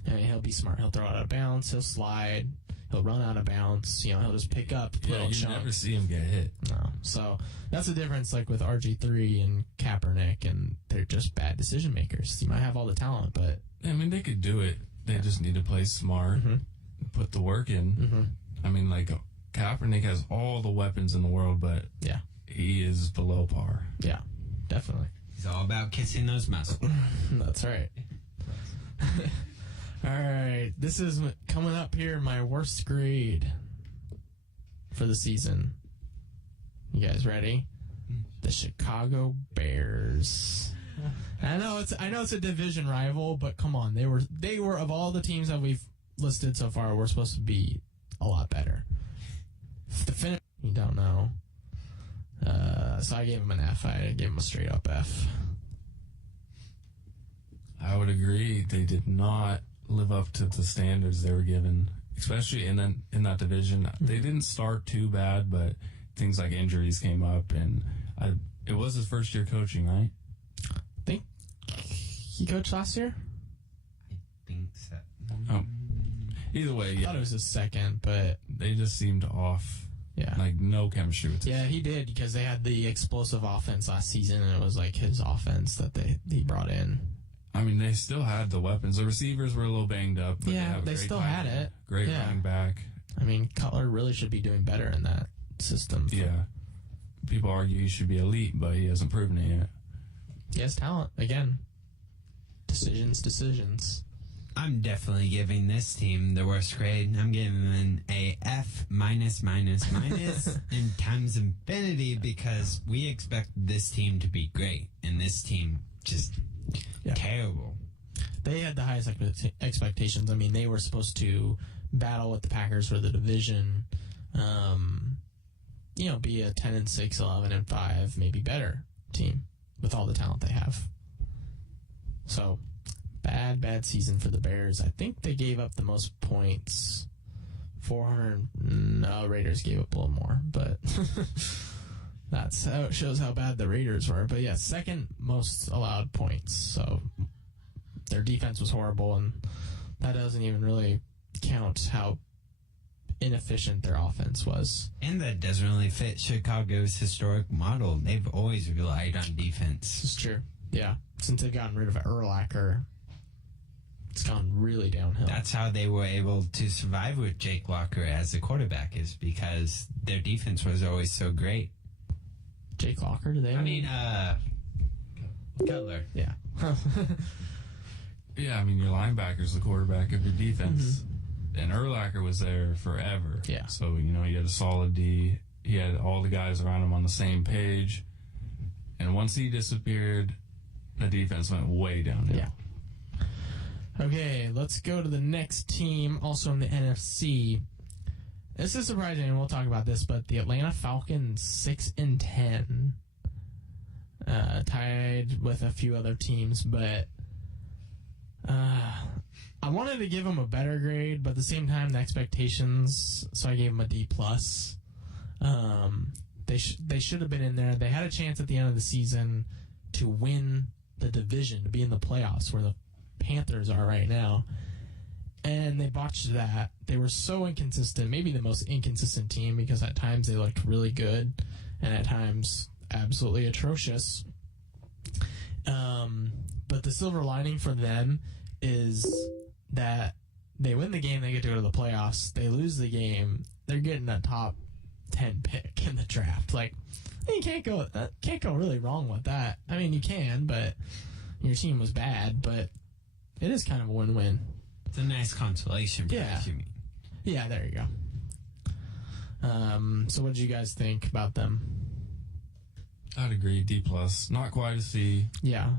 I mean, he'll be smart. He'll throw it out of bounds. He'll slide. He'll run out of bounds. You know, he'll just pick up little chunks. You never see him get hit. No. So that's the difference, like with RG3 and Kaepernick, and they're just bad decision makers. You might have all the talent, but I mean, they could do it. They just need to play smart, put the work in. I mean, like Kaepernick has all the weapons in the world, but he is below par. Yeah, definitely. It's all about kissing those muscles. That's right. All right, this is coming up here, my worst grade for the season. You guys ready? The Chicago Bears. I know it's a division rival, but come on, they were of all the teams that we've listed so far, we're supposed to be a lot better. The finish, you don't know. So I gave him an F. I gave him a straight up F. I would agree. They did not live up to the standards they were given, especially in that division. They didn't start too bad, but things like injuries came up, and it was his first year coaching, right? I think he coached last year. I think so. Oh. Either way, I thought it was his second, but they just seemed off. Yeah, like no chemistry with this. Yeah, he did because they had the explosive offense last season, and it was like his offense that he brought in. I mean, they still had the weapons. The receivers were a little banged up. But they still had it. Great running back. I mean, Cutler really should be doing better in that system. Yeah. People argue he should be elite, but he hasn't proven it yet. He has talent. Again, decisions. I'm definitely giving this team the worst grade. I'm giving them a F minus in times infinity because we expect this team to be great, and this team just terrible. They had the highest expectations. I mean, they were supposed to battle with the Packers for the division. Be a 10-6, 11-5, maybe better team with all the talent they have. So, bad season for the Bears. I think they gave up the most points. 400. No, Raiders gave up a little more, but that's how it shows how bad the Raiders were. But yeah, second most allowed points. So their defense was horrible, and that doesn't even really count how inefficient their offense was. And that doesn't really fit Chicago's historic model. They've always relied on defense. It's true. Yeah. Since they've gotten rid of Urlacher, it's gone really downhill. That's how they were able to survive with Jake Locker as a quarterback, is because their defense was always so great. Jake Locker? Cutler. Yeah. Yeah, I mean, your linebacker's the quarterback of your defense. And Urlacher was there forever. Yeah. So, he had a solid D. He had all the guys around him on the same page. And once he disappeared, the defense went way downhill. Yeah. Okay, let's go to the next team, also in the NFC. This is surprising, and we'll talk about this, but the Atlanta Falcons 6-10, tied with a few other teams, but I wanted to give them a better grade, but at the same time, the expectations, so I gave them a D+. They should have been in there. They had a chance at the end of the season to win the division, to be in the playoffs, where the Panthers are right now. and they botched that. They were so inconsistent, maybe the most inconsistent team, because at times they looked really good and at times absolutely atrocious. But the silver lining for them is that they win the game, they get to go to the playoffs. They lose the game, they're getting a top 10 pick in the draft. Like, you can't go really wrong with that. I mean, you can, but your team was bad, but it is kind of a win-win. It's a nice consolation prize, Yeah. you mean. Yeah, there you go. So what did you guys think about them? I'd agree. D+. Not quite a C Yeah.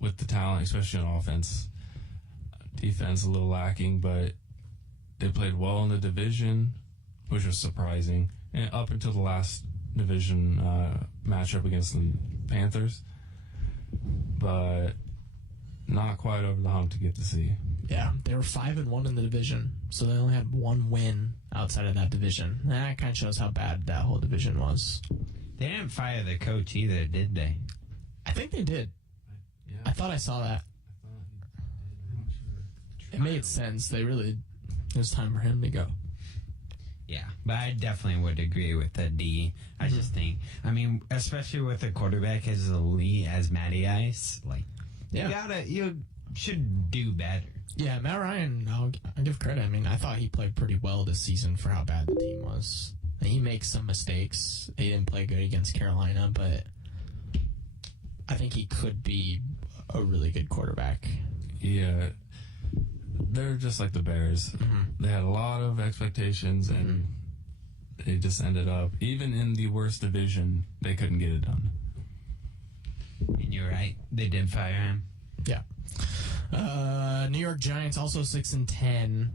with the talent, especially on offense. Defense a little lacking, but they played well in the division, which was surprising. And up until the last division matchup against the Panthers, but not quite over the hump to get to C. Yeah, they were 5-1 in the division, so they only had one win outside of that division. And that kind of shows how bad that whole division was. They didn't fire the coach either, did they? I think they did. Yeah. I thought I saw that. It made sense. It was time for him to go. Yeah, but I definitely would agree with the D. I just think, I mean, especially with a quarterback as elite as Matty Ice, like, Yeah. you should do better. Yeah, Matt Ryan, I'll give credit. I mean, I thought he played pretty well this season for how bad the team was. And he makes some mistakes. He didn't play good against Carolina, but I think he could be a really good quarterback. Yeah. They're just like the Bears. They had a lot of expectations, and they just ended up, even in the worst division, they couldn't get it done. And you're right, they did fire him. Yeah. New York Giants also 6-10.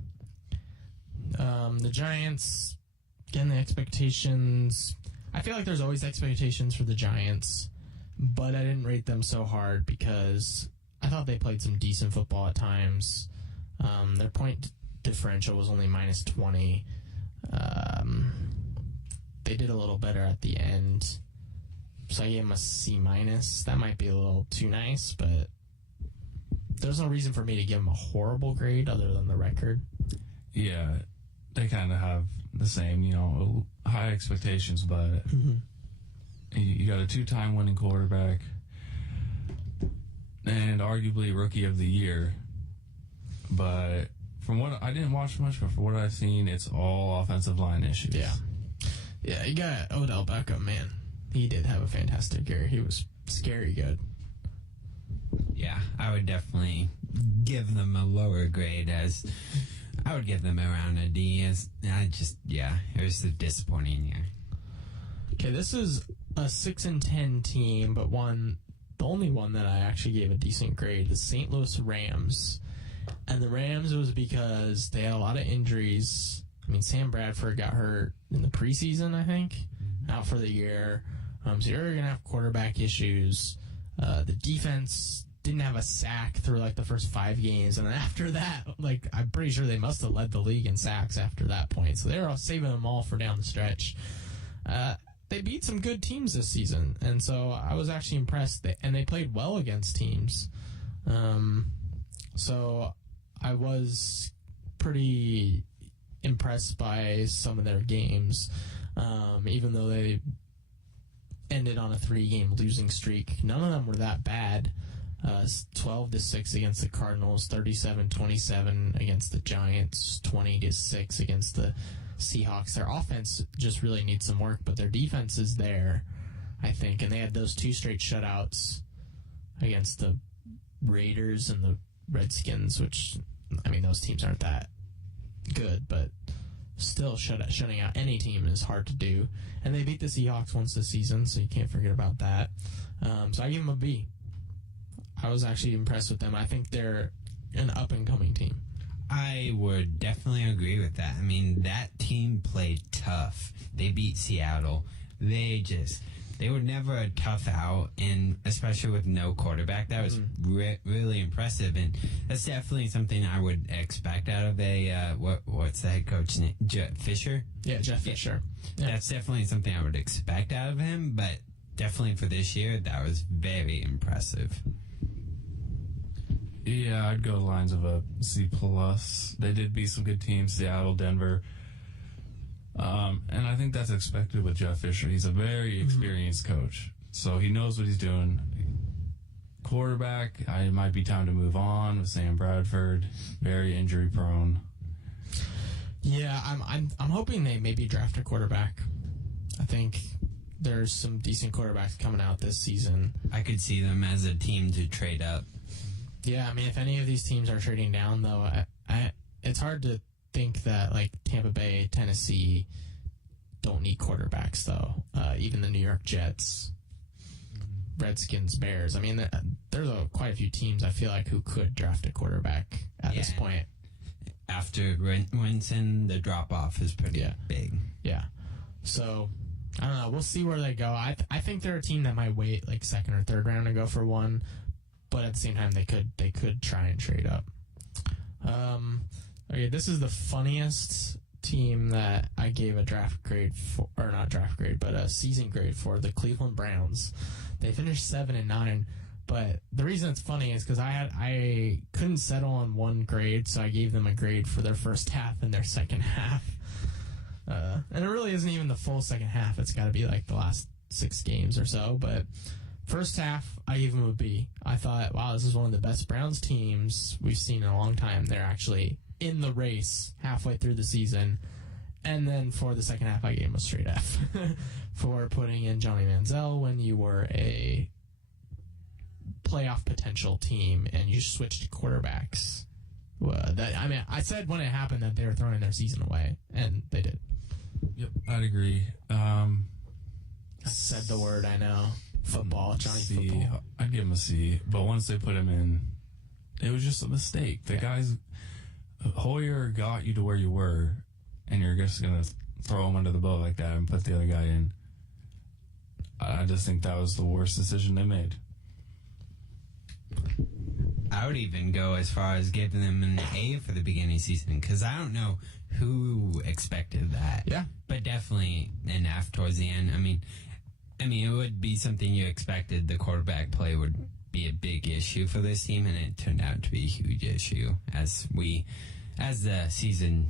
The Giants, again, the expectations. I feel like there's always expectations for the Giants, but I didn't rate them so hard because I thought they played some decent football at times. Their point differential was only -20. They did a little better at the end, so I gave them a C-. That might be a little too nice, but there's no reason for me to give them a horrible grade other than the record. Yeah, they kind of have the same, high expectations, but you got a 2-time winning quarterback and arguably rookie of the year. But from what I didn't watch much, but from what I've seen, it's all offensive line issues. Yeah, you got Odell Beckham, man. He did have a fantastic year. He was scary good. Yeah, I would definitely give them a lower grade as I would give them around a D as it was a disappointing year. Okay, this is a 6-10 team, but the only one that I actually gave a decent grade, the St. Louis Rams. And the Rams was because they had a lot of injuries. I mean, Sam Bradford got hurt in the preseason, I think, out for the year. So you're going to have quarterback issues. The defense didn't have a sack through like the first 5 games, and then after that, like, I'm pretty sure they must have led the league in sacks after that point. So they were saving them all for down the stretch. They beat some good teams this season, and so I was actually impressed. And they played well against teams. So I was pretty impressed by some of their games, even though they ended on a 3-game losing streak. None of them were that bad. 12-6 against the Cardinals, 37-27 against the Giants, 20-6 against the Seahawks. Their offense just really needs some work, but their defense is there, I think. And they had those 2 straight shutouts against the Raiders and the Redskins, which, I mean, those teams aren't that good, but still shutting out any team is hard to do. And they beat the Seahawks once this season, so you can't forget about that. So I give them a B. I was actually impressed with them. I think they're an up-and-coming team. I would definitely agree with that. I mean, that team played tough. They beat Seattle. They were never a tough out, and especially with no quarterback, that was really impressive. And that's definitely something I would expect out of a what's the head coach name? Jeff Fisher. Yeah, Jeff Fisher. Yeah. That's definitely something I would expect out of him. But definitely for this year, that was very impressive. Yeah, I'd go lines of a C plus. They did beat some good teams, Seattle, Denver. And I think that's expected with Jeff Fisher. He's a very experienced coach, so he knows what he's doing. Quarterback, it might be time to move on with Sam Bradford. Very injury prone. Yeah, I'm hoping they maybe draft a quarterback. I think there's some decent quarterbacks coming out this season. I could see them as a team to trade up. Yeah, I mean, if any of these teams are trading down, though, it's hard to think that, like, Tampa Bay, Tennessee don't need quarterbacks, though. Even the New York Jets, Redskins, Bears. I mean, there's quite a few teams, I feel like, who could draft a quarterback at this point. After Winston, the drop-off is pretty big. Yeah. So, I don't know. We'll see where they go. I think they're a team that might wait, like, second or third round to go for one. But at the same time, they could try and trade up. Okay, this is the funniest team that I gave a draft grade for, or not draft grade, but a season grade for, the Cleveland Browns. They finished 7-9, but the reason it's funny is because I couldn't settle on one grade, so I gave them a grade for their first half and their second half. And it really isn't even the full second half. It's got to be like the last 6 games or so, but first half, I gave them a B. I thought, wow, this is one of the best Browns teams we've seen in a long time. They're actually in the race halfway through the season. And then for the second half, I gave them a straight F for putting in Johnny Manziel when you were a playoff potential team and you switched quarterbacks. I said when it happened that they were throwing their season away, and they did. Yep, I'd agree. I said the word, I know. Football, Johnny C. Football. I'd give him a C, but once they put him in, it was just a mistake. The guys, Hoyer got you to where you were, and you're just going to throw him under the boat like that and put the other guy in. I just think that was the worst decision they made. I would even go as far as giving them an A for the beginning of the season, because I don't know who expected that. Yeah. But definitely an F towards the end. I mean, it would be something you expected. The quarterback play would be a big issue for this team, and it turned out to be a huge issue as the season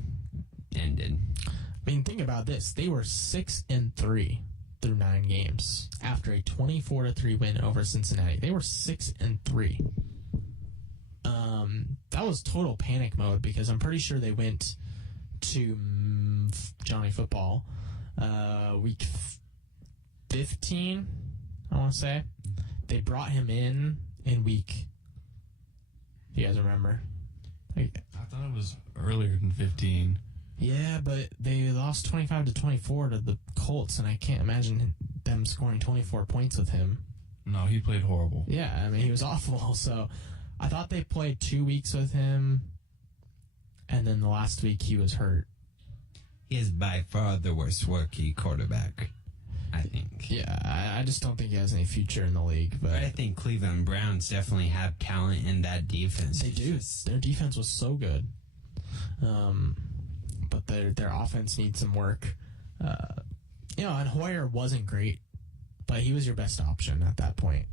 ended. I mean, think about this. They were 6-3 through 9 games after a 24-3 win over Cincinnati. They were 6-3. That was total panic mode because I'm pretty sure they went to Johnny Football week 15, I want to say. They brought him in week. Do you guys remember? I thought it was earlier than 15. Yeah, but they lost 25-24 to the Colts, and I can't imagine them scoring 24 points with him. No, he played horrible. Yeah, I mean, he was awful. So I thought they played 2 weeks with him, and then the last week he was hurt. He is by far the worst rookie quarterback, I think. Yeah, I just don't think he has any future in the league. But I think Cleveland Browns definitely have talent in that defense. They do. Their defense was so good. But their offense needs some work. And Hoyer wasn't great, but he was your best option at that point.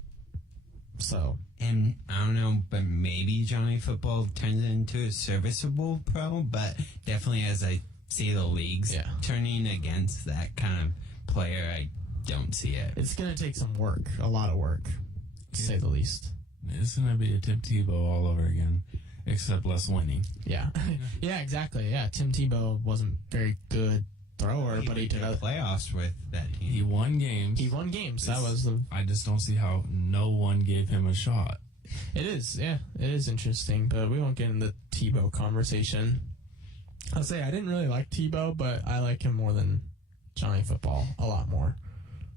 So. And I don't know, but maybe Johnny Football turns into a serviceable pro, but definitely as I see the leagues turning against that kind of player, I don't see it. It's going to take some work, a lot of work, to say the least. It's going to be a Tim Tebow all over again, except less winning. Yeah. Yeah, exactly. Yeah, Tim Tebow wasn't very good thrower, but he did playoffs with that team. He won games. That was the. I just don't see how no one gave him a shot. It is, yeah. It is interesting, but we won't get in the Tebow conversation. I'll say I didn't really like Tebow, but I like him more than Johnny Football a lot more.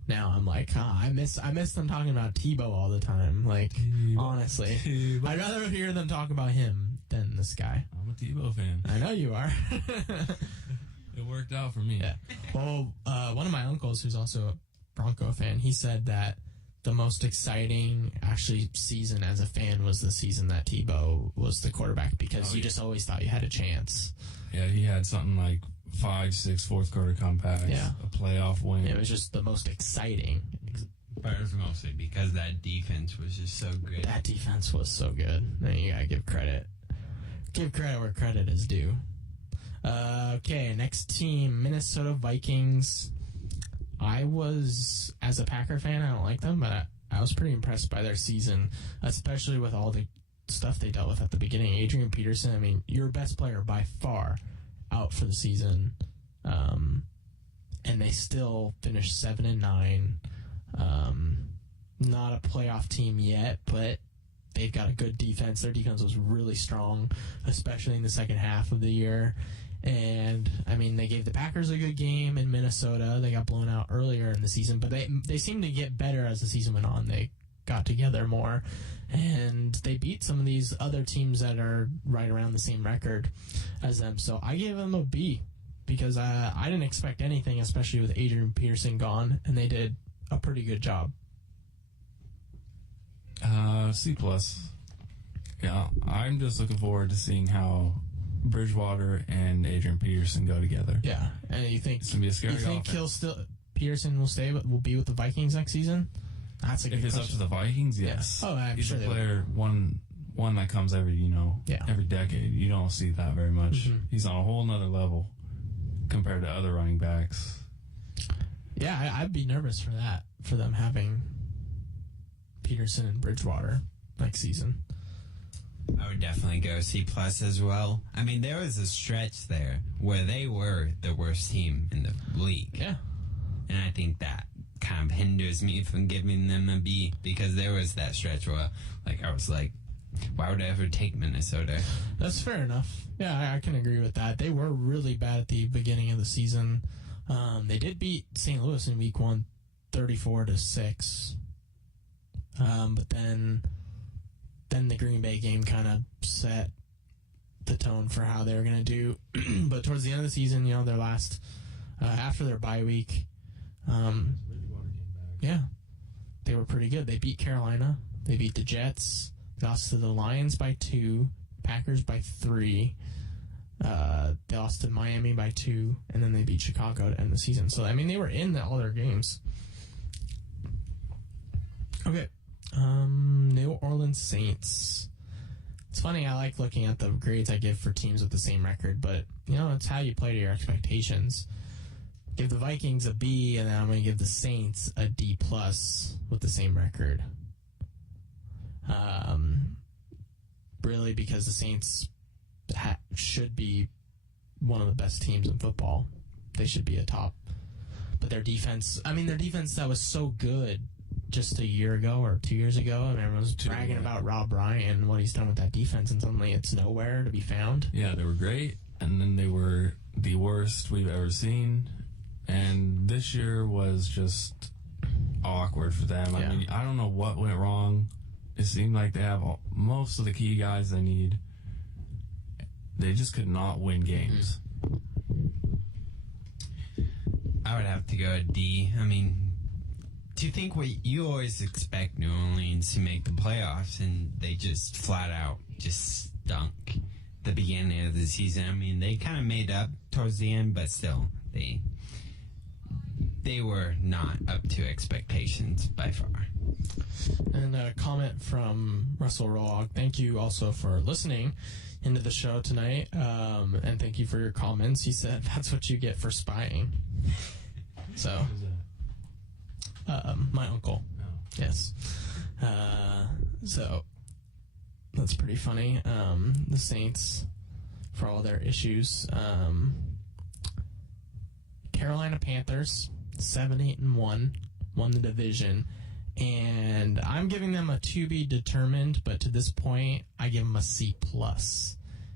Now I'm like, I miss them talking about Tebow all the time. Like, honestly, Tebow. I'd rather hear them talk about him than this guy. I'm a Tebow fan. I know you are. It worked out for me. Yeah. Well, one of my uncles, who's also a Bronco fan, he said that the most exciting, actually, season as a fan was the season that Tebow was the quarterback because you just always thought you had a chance. Yeah, he had something like 5-6 fourth quarter comebacks. Yeah. A playoff win. It was just the most exciting. But it was mostly because that defense was just so good. That defense was so good. You gotta give credit. Give credit where credit is due. Okay, next team, Minnesota Vikings. I was, as a Packer fan, I don't like them, but I was pretty impressed by their season, especially with all the stuff they dealt with at the beginning. Adrian Peterson, I mean, your best player by far, out for the season. And they still finished 7-9. Not a playoff team yet, but they've got a good defense. Their defense was really strong, especially in the second half of the year. And, I mean, they gave the Packers a good game in Minnesota. They got blown out earlier in the season, but they seemed to get better as the season went on. They got together more, and they beat some of these other teams that are right around the same record as them. So I gave them a B because I didn't expect anything, especially with Adrian Peterson gone, and they did a pretty good job. C+. Yeah, I'm just looking forward to seeing how Bridgewater and Adrian Peterson go together. Yeah, and you think It's gonna be a scary offense. Peterson will be with the Vikings next season? That's a good If it's question. up to the Vikings, yes. Yeah. Oh, I'm He's sure a they will. player, one that comes every every decade. You don't see that very much. Mhm. He's on a whole nother level compared to other running backs. Yeah, I'd be nervous for them having Peterson and Bridgewater next season. I would definitely go C+ as well. I mean, there was a stretch there where they were the worst team in the league. Yeah. And I think that kind of hinders me from giving them a B because there was that stretch where, I was like, why would I ever take Minnesota? That's fair enough. Yeah, I can agree with that. They were really bad at the beginning of the season. They did beat St. Louis in week 1, 34-6. But then the Green Bay game kind of set the tone for how they were going to do. But towards the end of the season, their last, after their bye week, yeah, they were pretty good. They beat Carolina. They beat the Jets. They lost to the Lions by 2, Packers by 3. They lost to Miami by 2, and then they beat Chicago to end the season. So, I mean, they were in all their games. Okay. New Orleans Saints. It's funny, I like looking at the grades I give for teams with the same record, but, it's how you play to your expectations. Give the Vikings a B, and then I'm going to give the Saints a D+ with the same record. Really, because the Saints should be one of the best teams in football. They should be a top. But their defense that was so good just a year ago or 2 years ago, and everyone was bragging about Rob Ryan and what he's done with that defense, and suddenly it's nowhere to be found. Yeah, they were great, and then they were the worst we've ever seen. And this year was just awkward for them. Yeah. I mean, I don't know what went wrong. It seemed like they have most of the key guys they need. They just could not win games. I would have to go a D. I mean, do you think you always expect New Orleans to make the playoffs, and they just flat out just stunk the beginning of the season? I mean, they kind of made up towards the end, but still, they were not up to expectations by far. And a comment from Russell Rolog. Thank you also for listening into the show tonight, and thank you for your comments. He said, that's what you get for spying. So, my uncle. Yes. So, that's pretty funny. The Saints, for all their issues. Carolina Panthers, 7-8-1, won the division. And I'm giving them a to be determined, but to this point, I give them a C+.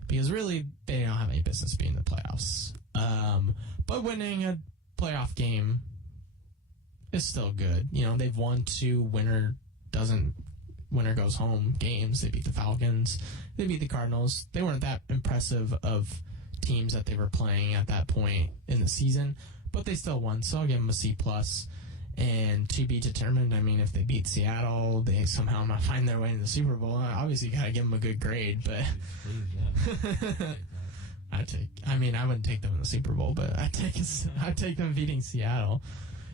Because really, they don't have any business being in the playoffs. But winning a playoff game is still good. They've won 2 winner goes home games. They beat the Falcons. They beat the Cardinals. They weren't that impressive of teams that they were playing at that point in the season, but they still won, so I'll give them a C+. And to be determined, I mean, if they beat Seattle, they somehow not find their way in the Super Bowl, obviously you gotta give them a good grade, but I wouldn't take them in the Super Bowl, but I'd take them beating Seattle.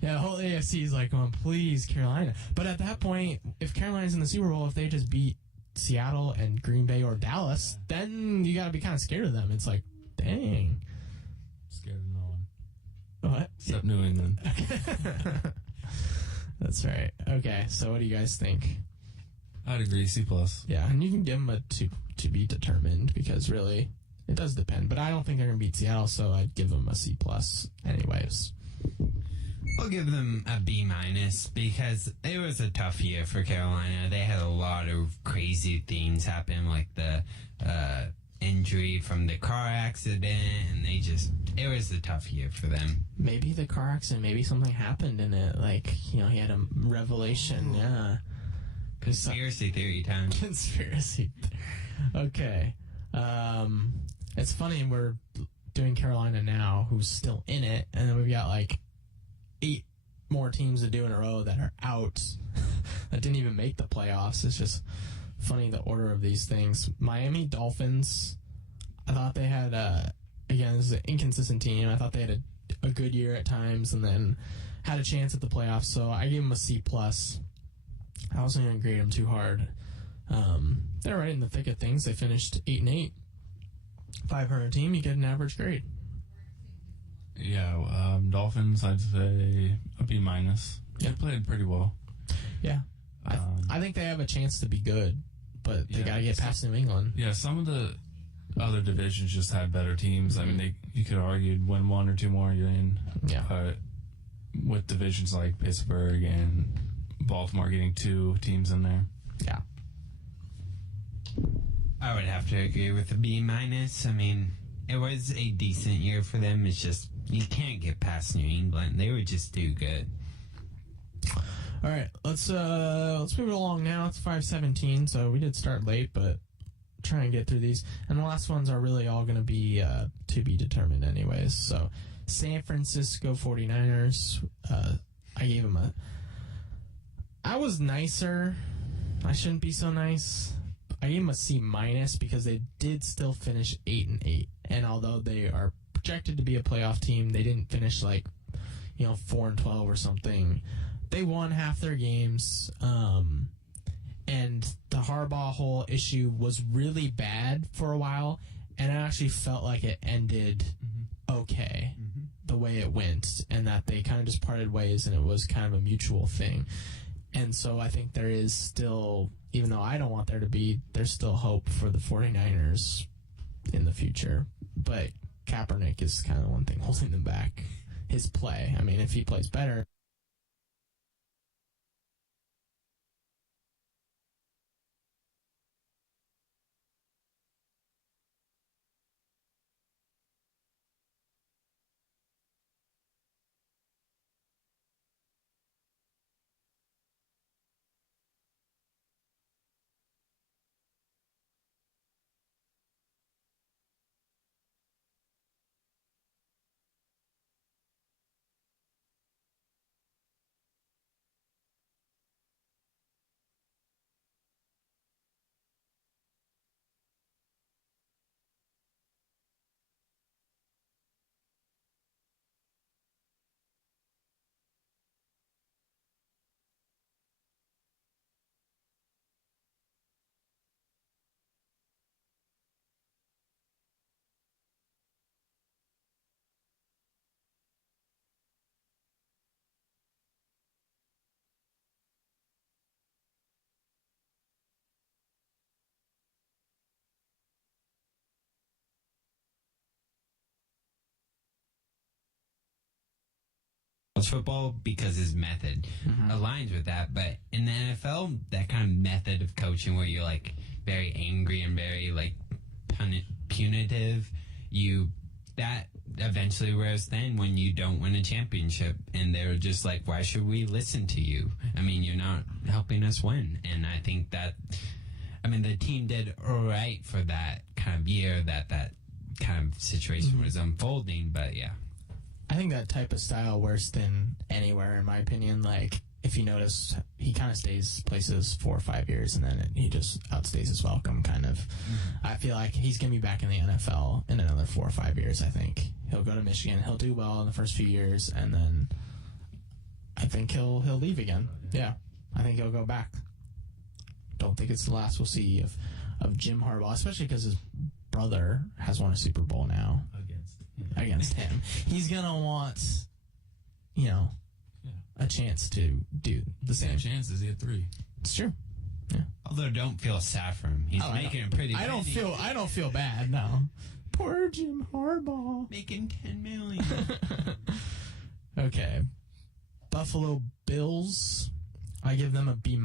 Yeah, the whole AFC is like, going, please, Carolina. But at that point, if Carolina's in the Super Bowl, if they just beat Seattle and Green Bay or Dallas, then you got to be kind of scared of them. It's like, dang. Scared of no one. What? Except New England. That's right. Okay, so what do you guys think? I'd agree, C+. Yeah, and you can give them a to be determined because really, it does depend. But I don't think they're going to beat Seattle, so I'd give them a C+ anyways. I'll give them a B- because it was a tough year for Carolina. They had a lot of crazy things happen, like the injury from the car accident, and it was a tough year for them. Maybe the car accident, maybe something happened in it. Like, he had a revelation. Yeah. Conspiracy theory time. Conspiracy. Okay. It's funny, we're doing Carolina now, who's still in it, and then we've got like 8 more teams to do in a row that are out that didn't even make the playoffs. It's just funny, the order of these things. Miami Dolphins, I thought they had again, this is an inconsistent team. I thought they had a good year at times and then had a chance at the playoffs, so I gave them a C+. I wasn't going to grade them too hard. They're right in the thick of things. They finished 8-8. 500 team, you get an average grade. Yeah, Dolphins, I'd say a B-. Yeah. They played pretty well. Yeah. I think they have a chance to be good, but they got to get past New England. Yeah, some of the other divisions just had better teams. I mean, you could argue win 1 or 2 more, you're in. Yeah. But with divisions like Pittsburgh and Baltimore getting 2 teams in there. Yeah. I would have to agree with a B-. I mean, it was a decent year for them. It's just, you can't get past New England. They would just do good. All right, let's move it along now. It's 5:17, so we did start late, but try and get through these. And the last ones are really all going to be to be determined anyways. So San Francisco 49ers, I gave them I was nicer. I shouldn't be so nice. I gave them a C- because they did still finish 8-8. And although they are projected to be a playoff team, they didn't finish 4-12 or something. They won half their games. And the Harbaugh whole issue was really bad for a while. And I actually felt like it ended okay the way it went. And that they kind of just parted ways and it was kind of a mutual thing. And so I think there is still, even though I don't want there to be, there's still hope for the 49ers in the future. But Kaepernick is kind of the one thing holding them back. His play. I mean, if he plays better. Football because his method aligns with that, but in the NFL, that kind of method of coaching where you're very angry and very punitive, that eventually wears thin when you don't win a championship, and they're just like, why should we listen to you? I mean, you're not helping us win. And I think that, the team did all right for that kind of year that kind of situation was unfolding, but yeah. I think that type of style worse than anywhere, in my opinion. If you notice, he kind of stays places 4 or 5 years, and then he just outstays his welcome, kind of. I feel like he's going to be back in the NFL in another 4 or 5 years, I think. He'll go to Michigan. He'll do well in the first few years, and then I think he'll leave again. Yeah, I think he'll go back. Don't think it's the last we'll see of Jim Harbaugh, especially because his brother has won a Super Bowl now against him. He's gonna want, a chance to do the same. Chances he had 3. It's true. Although, don't feel sad for him. He's making a pretty. I don't feel bad. No, poor Jim Harbaugh making $10 million. Okay, Buffalo Bills. I give them a B-.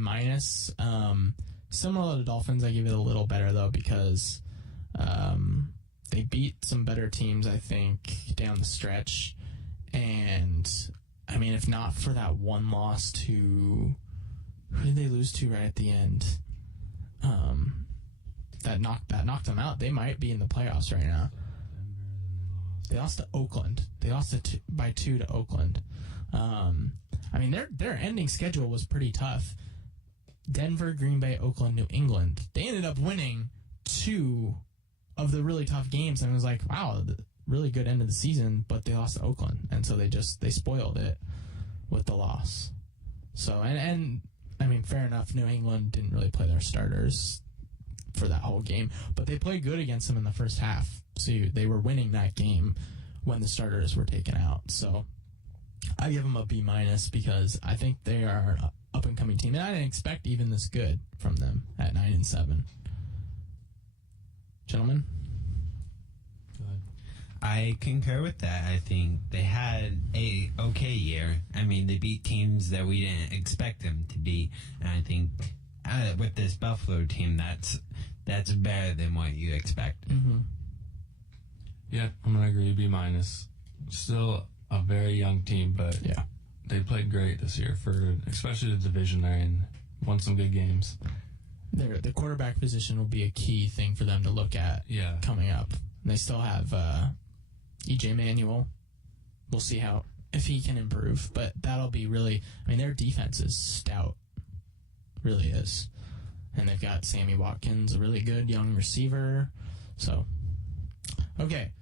Similar to the Dolphins, I give it a little better though because they beat some better teams, I think, down the stretch. And I mean, if not for that one loss to, who did they lose to right at the end? That knocked them out. They might be in the playoffs right now. They lost to Oakland. They lost by 2 to Oakland. I mean, their ending schedule was pretty tough. Denver, Green Bay, Oakland, New England. They ended up winning 2 of the really tough games, and it was like, wow, really good end of the season, but they lost to Oakland, and so they spoiled it with the loss. So, and I mean, fair enough, New England didn't really play their starters for that whole game, but they played good against them in the first half, so they were winning that game when the starters were taken out. So I give them a B- because I think they are an up-and-coming team, and I didn't expect even this good from them at 9-7. Gentlemen? I concur with that. I think they had a okay year. I mean, they beat teams that we didn't expect them to beat, and I think with this Buffalo team, that's better than what you expect. Mm-hmm. Yeah, I'm gonna agree. B-. Still a very young team, but yeah, they played great this year for especially the division they're in. Won some good games. The quarterback position will be a key thing for them to look at. Yeah, coming up. They still have E.J. Manuel. We'll see if he can improve, but that'll be really. I mean, their defense is stout, really is, and they've got Sammy Watkins, a really good young receiver. So, okay,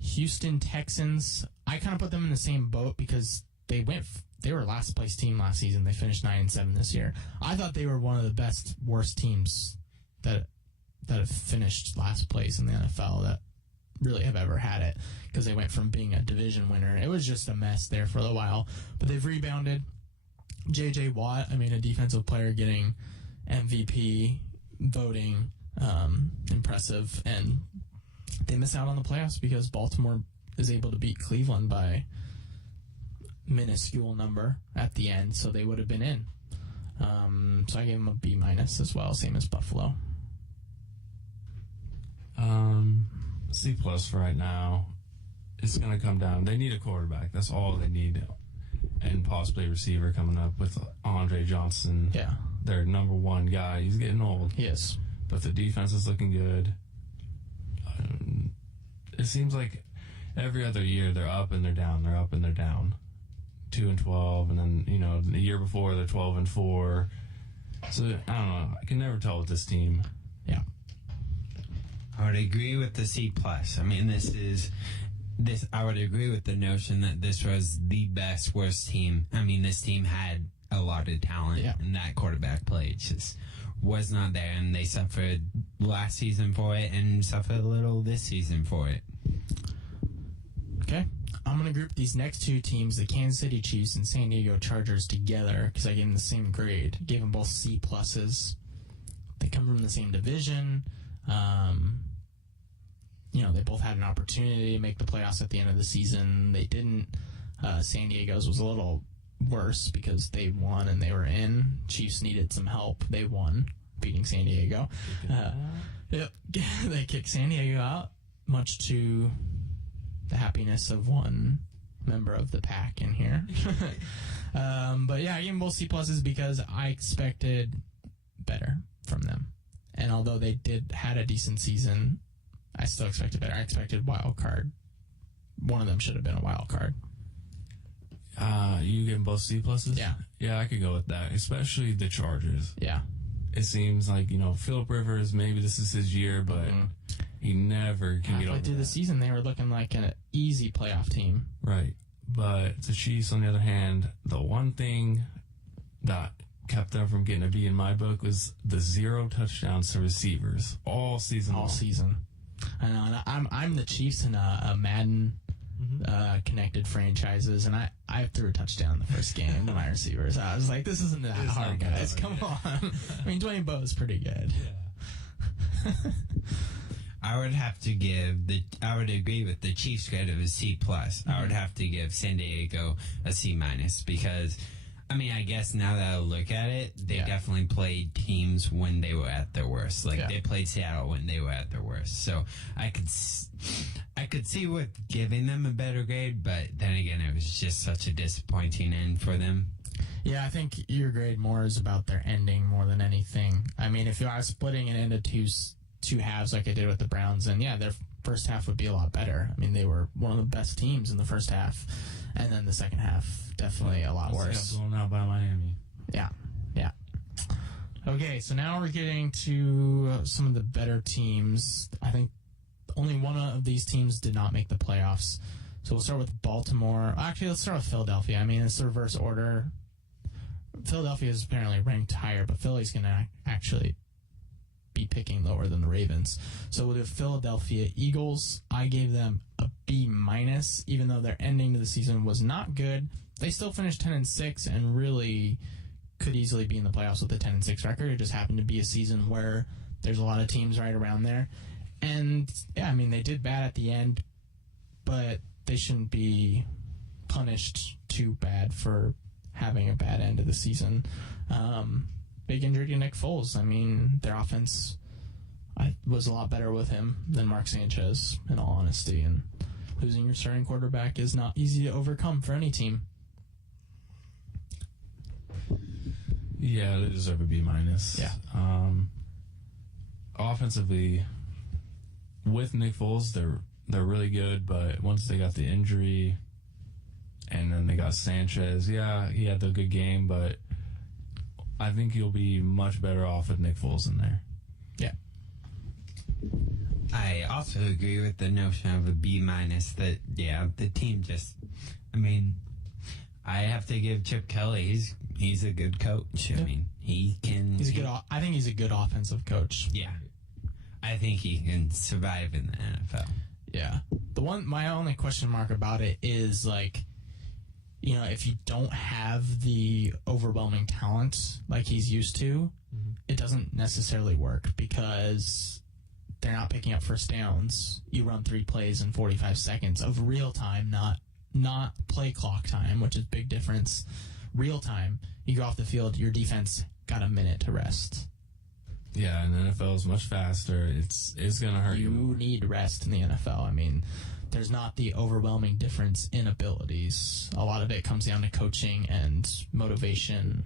Houston Texans. I kind of put them in the same boat because they were last place team last season. They finished 9-7 this year. I thought they were one of the worst teams that have finished last place in the NFL that really have ever had it, because they went from being a division winner. It was just a mess there for a while, but they've rebounded. J.J. Watt, I mean, a defensive player getting MVP voting, impressive, and they miss out on the playoffs because Baltimore is able to beat Cleveland by minuscule number at the end, so they would have been in. So I gave them a B- as well, same as Buffalo. C+ for right now. It's going to come down. They need a quarterback. That's all they need. And possibly a receiver coming up with Andre Johnson. Yeah. Their number one guy. He's getting old. Yes. But the defense is looking good. It seems like every other year they're up and they're down. They're up and they're down. 2-12, and then, the year before they're 12-4. So, I don't know. I can never tell with this team. Yeah. I would agree with the C+. I mean, I would agree with the notion that this was the worst team. I mean, this team had a lot of talent, and that quarterback play just was not there, and they suffered last season for it and suffered a little this season for it. Okay. I'm going to group these next two teams, the Kansas City Chiefs and San Diego Chargers, together because I gave them the same grade. Gave them both C+. They come from the same division. They both had an opportunity to make the playoffs at the end of the season. They didn't. San Diego's was a little worse because they won and they were in. Chiefs needed some help. They won, beating San Diego. Yep. They kicked San Diego out, much to the happiness of one member of the pack in here. But yeah, I gave them both C+ because I expected better from them. And although they had a decent season, I still expected better. I expected wild card. One of them should have been a wild card. You give them both C+? Yeah. Yeah, I could go with that, especially the Chargers. Yeah. It seems like, Phillip Rivers, maybe this is his year, but he never can get over through that. the season, they were looking like an easy playoff team. Right. But the Chiefs, on the other hand, the one thing that kept them from getting a B in my book was the 0 touchdowns to receivers all season All long. season. I know, and I'm the Chiefs in a Madden connected franchises, and I threw a touchdown the first game to my receivers. I was like, this isn't that It's hard, not guys. bad, Come on. I mean, Dwayne Bowe's pretty good. I would have to I would agree with the Chiefs grade of a C+. I would have to give San Diego a C- because, I mean, I guess now that I look at it, they definitely played teams when they were at their worst. Like, they played Seattle when they were at their worst. So I could see with giving them a better grade, but then again, it was just such a disappointing end for them. Yeah, I think your grade more is about their ending more than anything. I mean, if I was splitting it into two halves like I did with the Browns, then their first half would be a lot better. I mean, they were one of the best teams in the first half, and then the second half definitely a lot worse. Got blown out by Miami. Yeah. Okay, so now we're getting to some of the better teams. I think only one of these teams did not make the playoffs. So we'll start with Baltimore. Actually, let's start with Philadelphia. I mean, it's the reverse order. Philadelphia is apparently ranked higher, but Philly's going to actually be picking lower than the Ravens. So with the Philadelphia Eagles, I gave them a B-, even though their ending to the season was not good. They still finished 10-6 and really could easily be in the playoffs with a 10-6 record. It just happened to be a season where there's a lot of teams right around there. And, I mean, they did bad at the end, but they shouldn't be punished too bad for having a bad end of the season. Big injury to Nick Foles. I mean, their offense was a lot better with him than Mark Sanchez, in all honesty. And losing your starting quarterback is not easy to overcome for any team. Yeah, they deserve a B-. Yeah. Offensively, with Nick Foles, they're really good, but once they got the injury, and then they got Sanchez, he had the good game, but I think you'll be much better off with Nick Foles in there. Yeah. I also agree with the notion of a B-. That, the team just, I mean, I have to give Chip Kelly, he's a good coach. I mean, he can... I think he's a good offensive coach. Yeah. I think he can survive in the NFL. Yeah. My only question mark about it is, like, if you don't have the overwhelming talent like he's used to, it doesn't necessarily work because they're not picking up first downs. You run 3 plays in 45 seconds of real time, not play clock time, which is a big difference. Real time, you go off the field, your defense got a minute to rest. Yeah, and the NFL is much faster. It's going to hurt you. You need rest in the NFL. I mean, there's not the overwhelming difference in abilities. A lot of it comes down to coaching and motivation.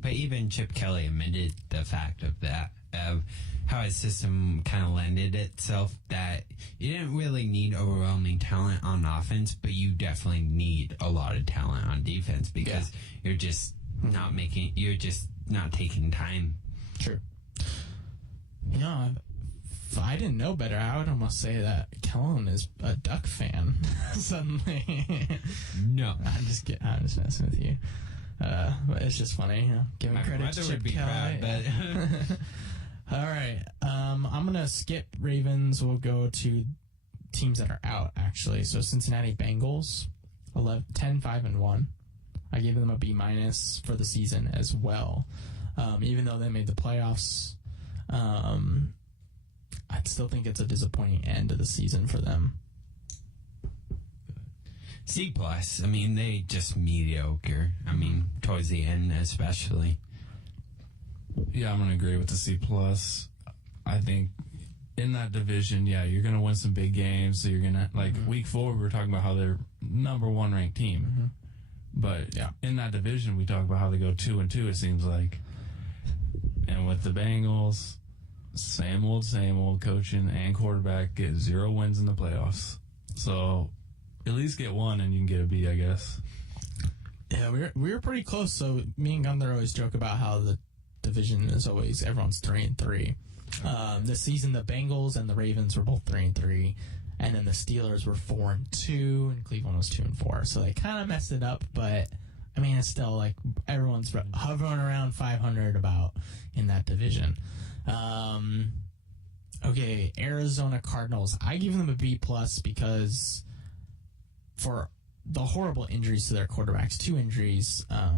But even Chip Kelly admitted the fact of that, of how his system kind of lended itself that you didn't really need overwhelming talent on offense, but you definitely need a lot of talent on defense because you're just not taking time. True. If I didn't know better, I would almost say that Kellen is a Duck fan. Suddenly. No. I'm just messing with you. But it's just funny, giving My credit to brother Chip would be Kelly. proud, but All right. I'm going to skip Ravens. We'll go to teams that are out, actually. So Cincinnati Bengals, 10-5-1. I gave them a B- for the season as well. Even though they made the playoffs, I still think it's a disappointing end of the season for them. C+. I mean, they just mediocre. I mean, towards the end especially. Yeah, I'm going to agree with the C+. I think in that division, you're going to win some big games. So you're going to, like, week 4, we were talking about how they're number 1 ranked team. Mm-hmm. But in that division, we talk about how they go 2-2, it seems like. And with the Bengals, same old coaching and quarterback, get 0 wins in the playoffs. So at least get 1 and you can get a B, I guess. Yeah, we were pretty close. So me and Gunther always joke about how the division is always everyone's 3-3. This season, the Bengals and the Ravens were both 3-3, and then the Steelers were 4-2, and Cleveland was 2-4. So they kind of messed it up, but I mean, it's still like everyone's hovering around 500 about in that division. Okay, Arizona Cardinals. I give them a B+ because for the horrible injuries to their quarterbacks, 2 injuries, I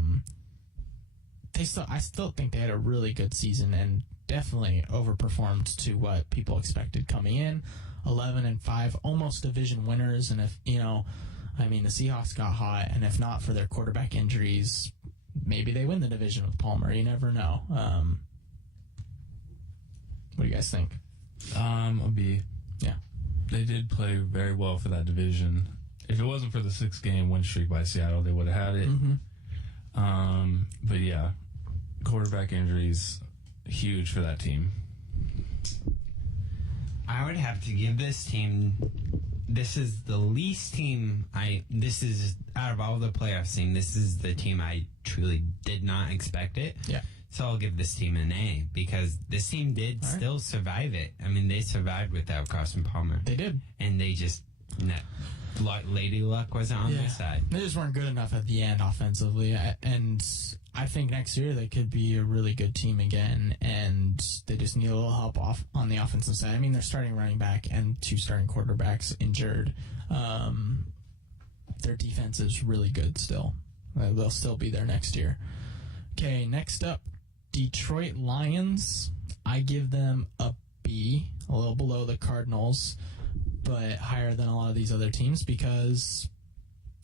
still think they had a really good season and definitely overperformed to what people expected coming in. 11-5, almost division winners, and if the Seahawks got hot, and if not for their quarterback injuries, maybe they win the division with Palmer. You never know. What do you guys think? A B. Yeah. They did play very well for that division. If it wasn't for the 6-game win streak by Seattle, they would have had it. Mm-hmm. But yeah, quarterback injuries, huge for that team. I would have to give this team. This is the least team this is out of all the playoff team. This is the team I truly did not expect it. Yeah. So I'll give this team an A because this team did still survive it. I mean, they survived without Carson Palmer. They did. And they just, lady luck wasn't on their side. They just weren't good enough at the end offensively. And I think next year they could be a really good team again. And they just need a little help off on the offensive side. I mean, they're starting running back and 2 starting quarterbacks injured. Their defense is really good still. They'll still be there next year. Okay, next up. Detroit Lions, I give them a B, a little below the Cardinals, but higher than a lot of these other teams because,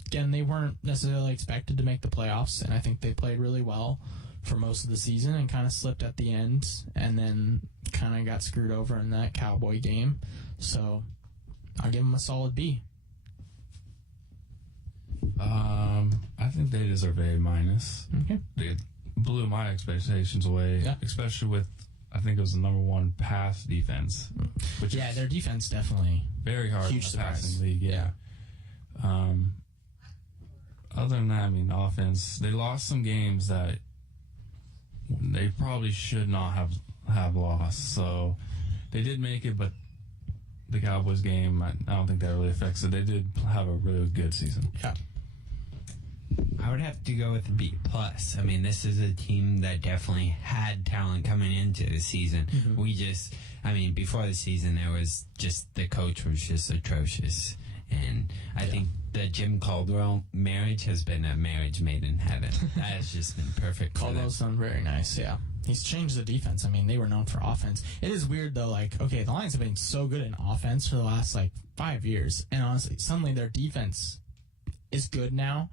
again, they weren't necessarily expected to make the playoffs, and I think they played really well for most of the season and kind of slipped at the end and then kind of got screwed over in that Cowboy game. So I'll give them a solid B. I think they deserve A-. Okay. They blew my expectations away, especially with, I think it was the number 1 pass defense. Which is their defense definitely very hard huge in the surprise. passing league. Yeah. Other than that, I mean, offense, they lost some games that they probably should not have lost. So they did make it, but the Cowboys game, I don't think that really affects it. They did have a really good season. Yeah. I would have to go with a B+. I mean, this is a team that definitely had talent coming into the season. Mm-hmm. Before the season, the coach was just atrocious. And I think the Jim Caldwell marriage has been a marriage made in heaven. That has just been perfect. Caldwell's done very nice, yeah. He's changed the defense. I mean, they were known for offense. It is weird, though, the Lions have been so good in offense for the last, 5 years. And honestly, suddenly their defense is good now.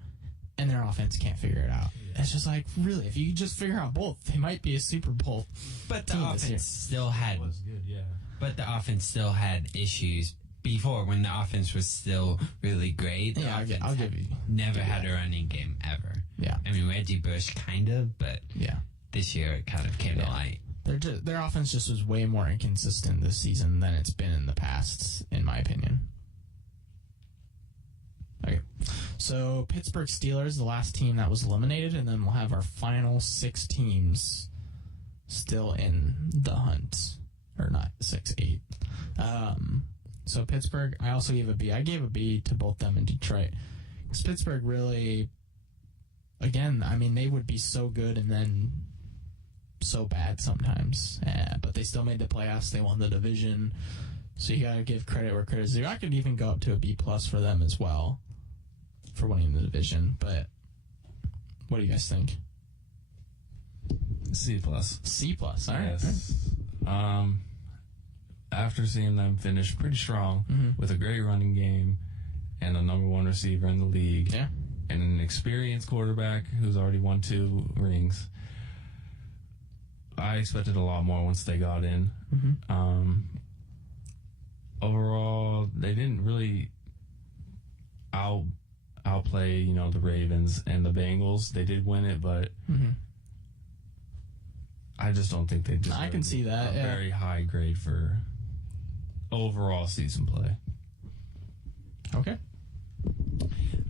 And their offense can't figure it out. It's just really, if you just figure out both, they might be a Super Bowl. But the offense still had. Was good, yeah. But the offense still had issues before when the offense was still really great. I'll give you. Never had a running game ever. Yeah. I mean, Reggie Bush kind of, but this year it kind of came to light. Their offense just was way more inconsistent this season than it's been in the past, in my opinion. Okay, so Pittsburgh Steelers, the last team that was eliminated, and then we'll have our final 6 teams still in the hunt. Or not, 6, 8. So Pittsburgh, I also gave a B. I gave a B to both them and Detroit. Because Pittsburgh really, again, they would be so good and then so bad sometimes. But they still made the playoffs. They won the division. So you got to give credit where credit's due. I could even go up to a B+ for them as well for winning the division. But what do you guys think? C+. C+, all right. Yes. After seeing them finish pretty strong with a great running game and the number 1 receiver in the league and an experienced quarterback who's already won 2 rings, I expected a lot more once they got in. Overall, they didn't really outplay, the Ravens and the Bengals. They did win it, but I just don't think they deserve I can see that. a very high grade for overall season play. Okay.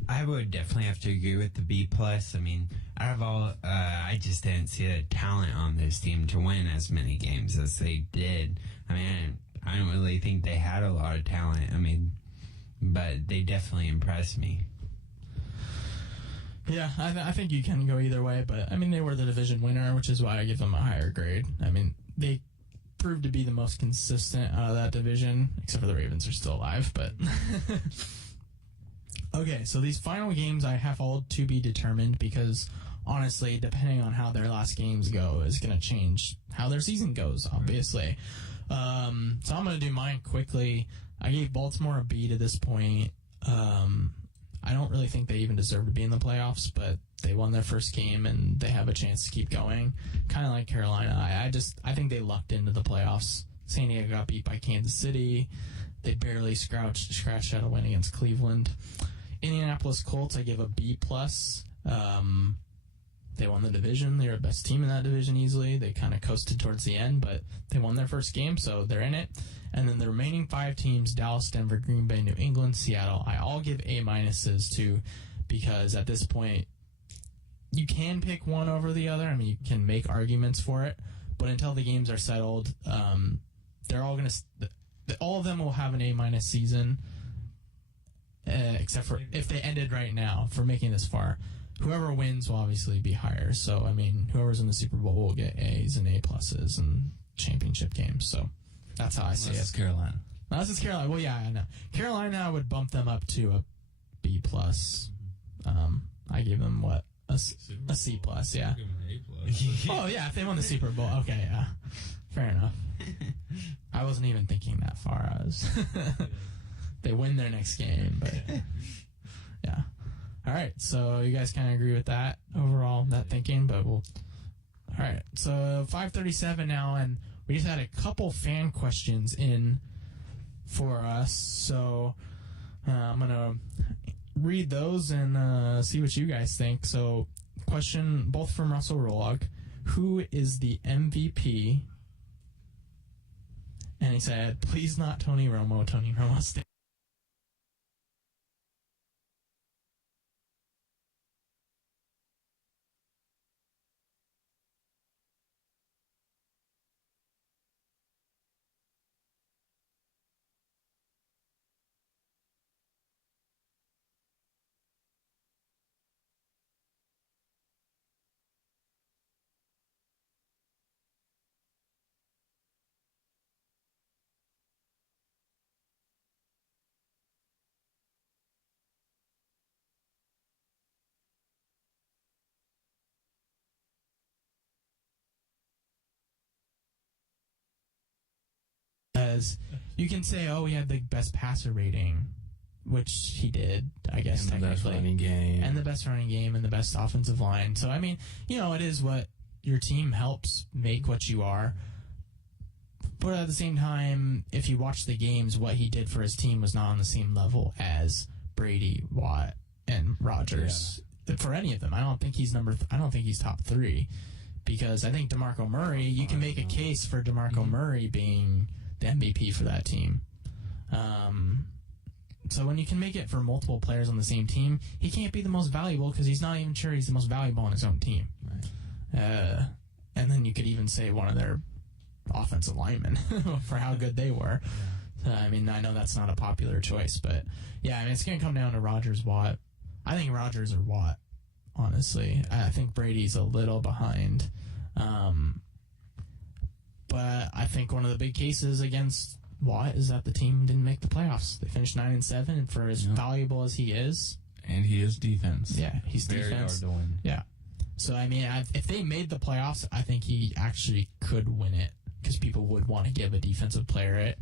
I would definitely have to agree with the B+. I mean, out of all, I just didn't see the talent on this team to win as many games as they did. I mean, I don't really think they had a lot of talent. I mean, but they definitely impressed me. Yeah, I think you can go either way, but I mean, they were the division winner, which is why I give them a higher grade. I mean, they proved to be the most consistent out of that division, except for the Ravens are still alive, but... Okay, so these final games I have all to be determined because, honestly, depending on how their last games go is going to change how their season goes, obviously. So I'm going to do mine quickly. I gave Baltimore a B to this point. I don't really think they even deserve to be in the playoffs, but they won their first game and they have a chance to keep going. Kind of like Carolina. I think they lucked into the playoffs. San Diego got beat by Kansas City. They barely scratched out a win against Cleveland. Indianapolis Colts, I give a B+. They won the division. They were the best team in that division easily. They kind of coasted towards the end, but they won their first game, so they're in it. And then the remaining 5 teams, Dallas, Denver, Green Bay, New England, Seattle, I all give A- to, because at this point, you can pick one over the other. I mean, you can make arguments for it, but until the games are settled, they're all going to... All of them will have an A- season, except for if they ended right now for making this far. Whoever wins will obviously be higher. So, I mean, whoever's in the Super Bowl will get A's and A+ and championship games. So, that's how I see Unless it's it. Carolina. Unless it's Carolina. Well, yeah, I know. Carolina, I would bump them up to a B+. I gave them, what? A C+, yeah. Oh, yeah, if they won the Super Bowl. Okay, yeah. Fair enough. I wasn't even thinking that far. They win their next game, but yeah. All right, so you guys kind of agree with that overall, that thinking, but we'll... All right, so 5:37 now, and we just had a couple fan questions in for us, so I'm going to read those and see what you guys think. So, question both from Russell Rolog. Who is the MVP? And he said, please not Tony Romo. Tony Romo stay. Because you can say, oh, he had the best passer rating, which he did, I guess, And the best technically. running game. And the best running game and the best offensive line. So, I mean, you know, it is what your team helps make what you are. But at the same time, if you watch the games, what he did for his team was not on the same level as Brady, Watt, and Rodgers. For any of them. I don't think he's I don't think he's top 3. Because I think DeMarco Murray, you can make a case for DeMarco Murray being the MVP for that team. So when you can make it for multiple players on the same team, he can't be the most valuable because he's not even sure he's the most valuable on his own team. Right. And then you could even say one of their offensive linemen for how good they were. Yeah. I mean, I know that's not a popular choice, but yeah, I mean, it's going to come down to Rodgers, Watt. I think Rodgers or Watt, honestly. I think Brady's a little behind. But I think one of the big cases against Watt is that the team didn't make the playoffs. They finished 9-7, and for as valuable as he is, and he is defense. Yeah, he's very defense. hard to win. Yeah. So I mean, if they made the playoffs, I think he actually could win it because people would want to give a defensive player it.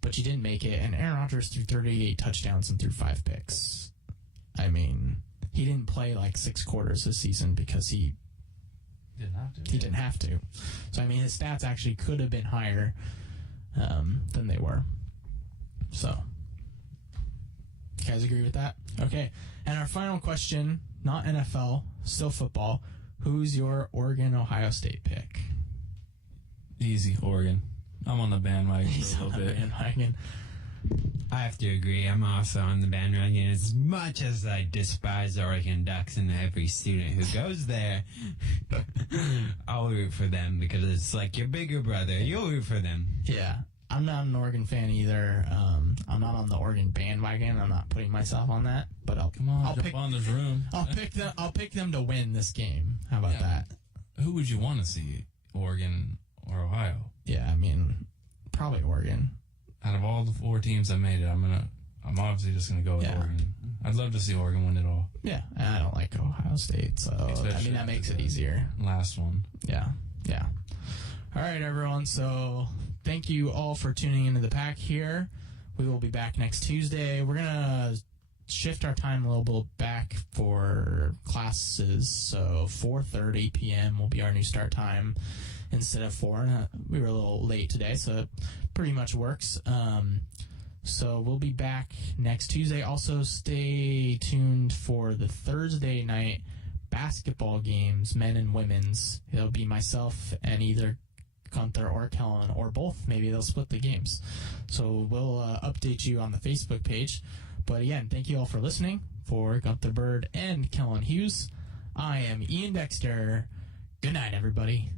But you didn't make it, and Aaron Rodgers threw 38 touchdowns and threw 5 picks. I mean, he didn't play like 6 quarters this season because he didn't have to. So, I mean, his stats actually could have been higher than they were. So, you guys agree with that? Okay. And our final question, not NFL, still football. Who's your Oregon-Ohio State pick? Easy, Oregon. I'm on the bandwagon He's for a on little the bit. bandwagon. I have to agree. I'm also on the bandwagon. As much as I despise Oregon Ducks and every student who goes there, I'll root for them because it's like your bigger brother. You'll root for them. Yeah. I'm not an Oregon fan either. I'm not on the Oregon bandwagon. I'm not putting myself on that. But I'll jump on this room. I'll pick them to win this game. How about that? Who would you want to see, Oregon or Ohio? Yeah, I mean, probably Oregon. Out of all the 4 teams that made it, I'm obviously just gonna go with Oregon. I'd love to see Oregon win it all. Yeah, and I don't like Ohio State, so I mean that makes it easier. Last one. Yeah. All right, everyone. So thank you all for tuning into the pack here. We will be back next Tuesday. We're gonna shift our time a little bit back for classes, so 4:30 p.m. will be our new start time instead of 4. We were a little late today, so it pretty much works. So we'll be back next Tuesday. Also, stay tuned for the Thursday night basketball games, men and women's. It'll be myself and either Gunther or Kellen, or both. Maybe they'll split the games. So we'll update you on the Facebook page. But again, thank you all for listening. For Gunther Bird and Kellen Hughes, I am Ian Dexter. Good night, everybody.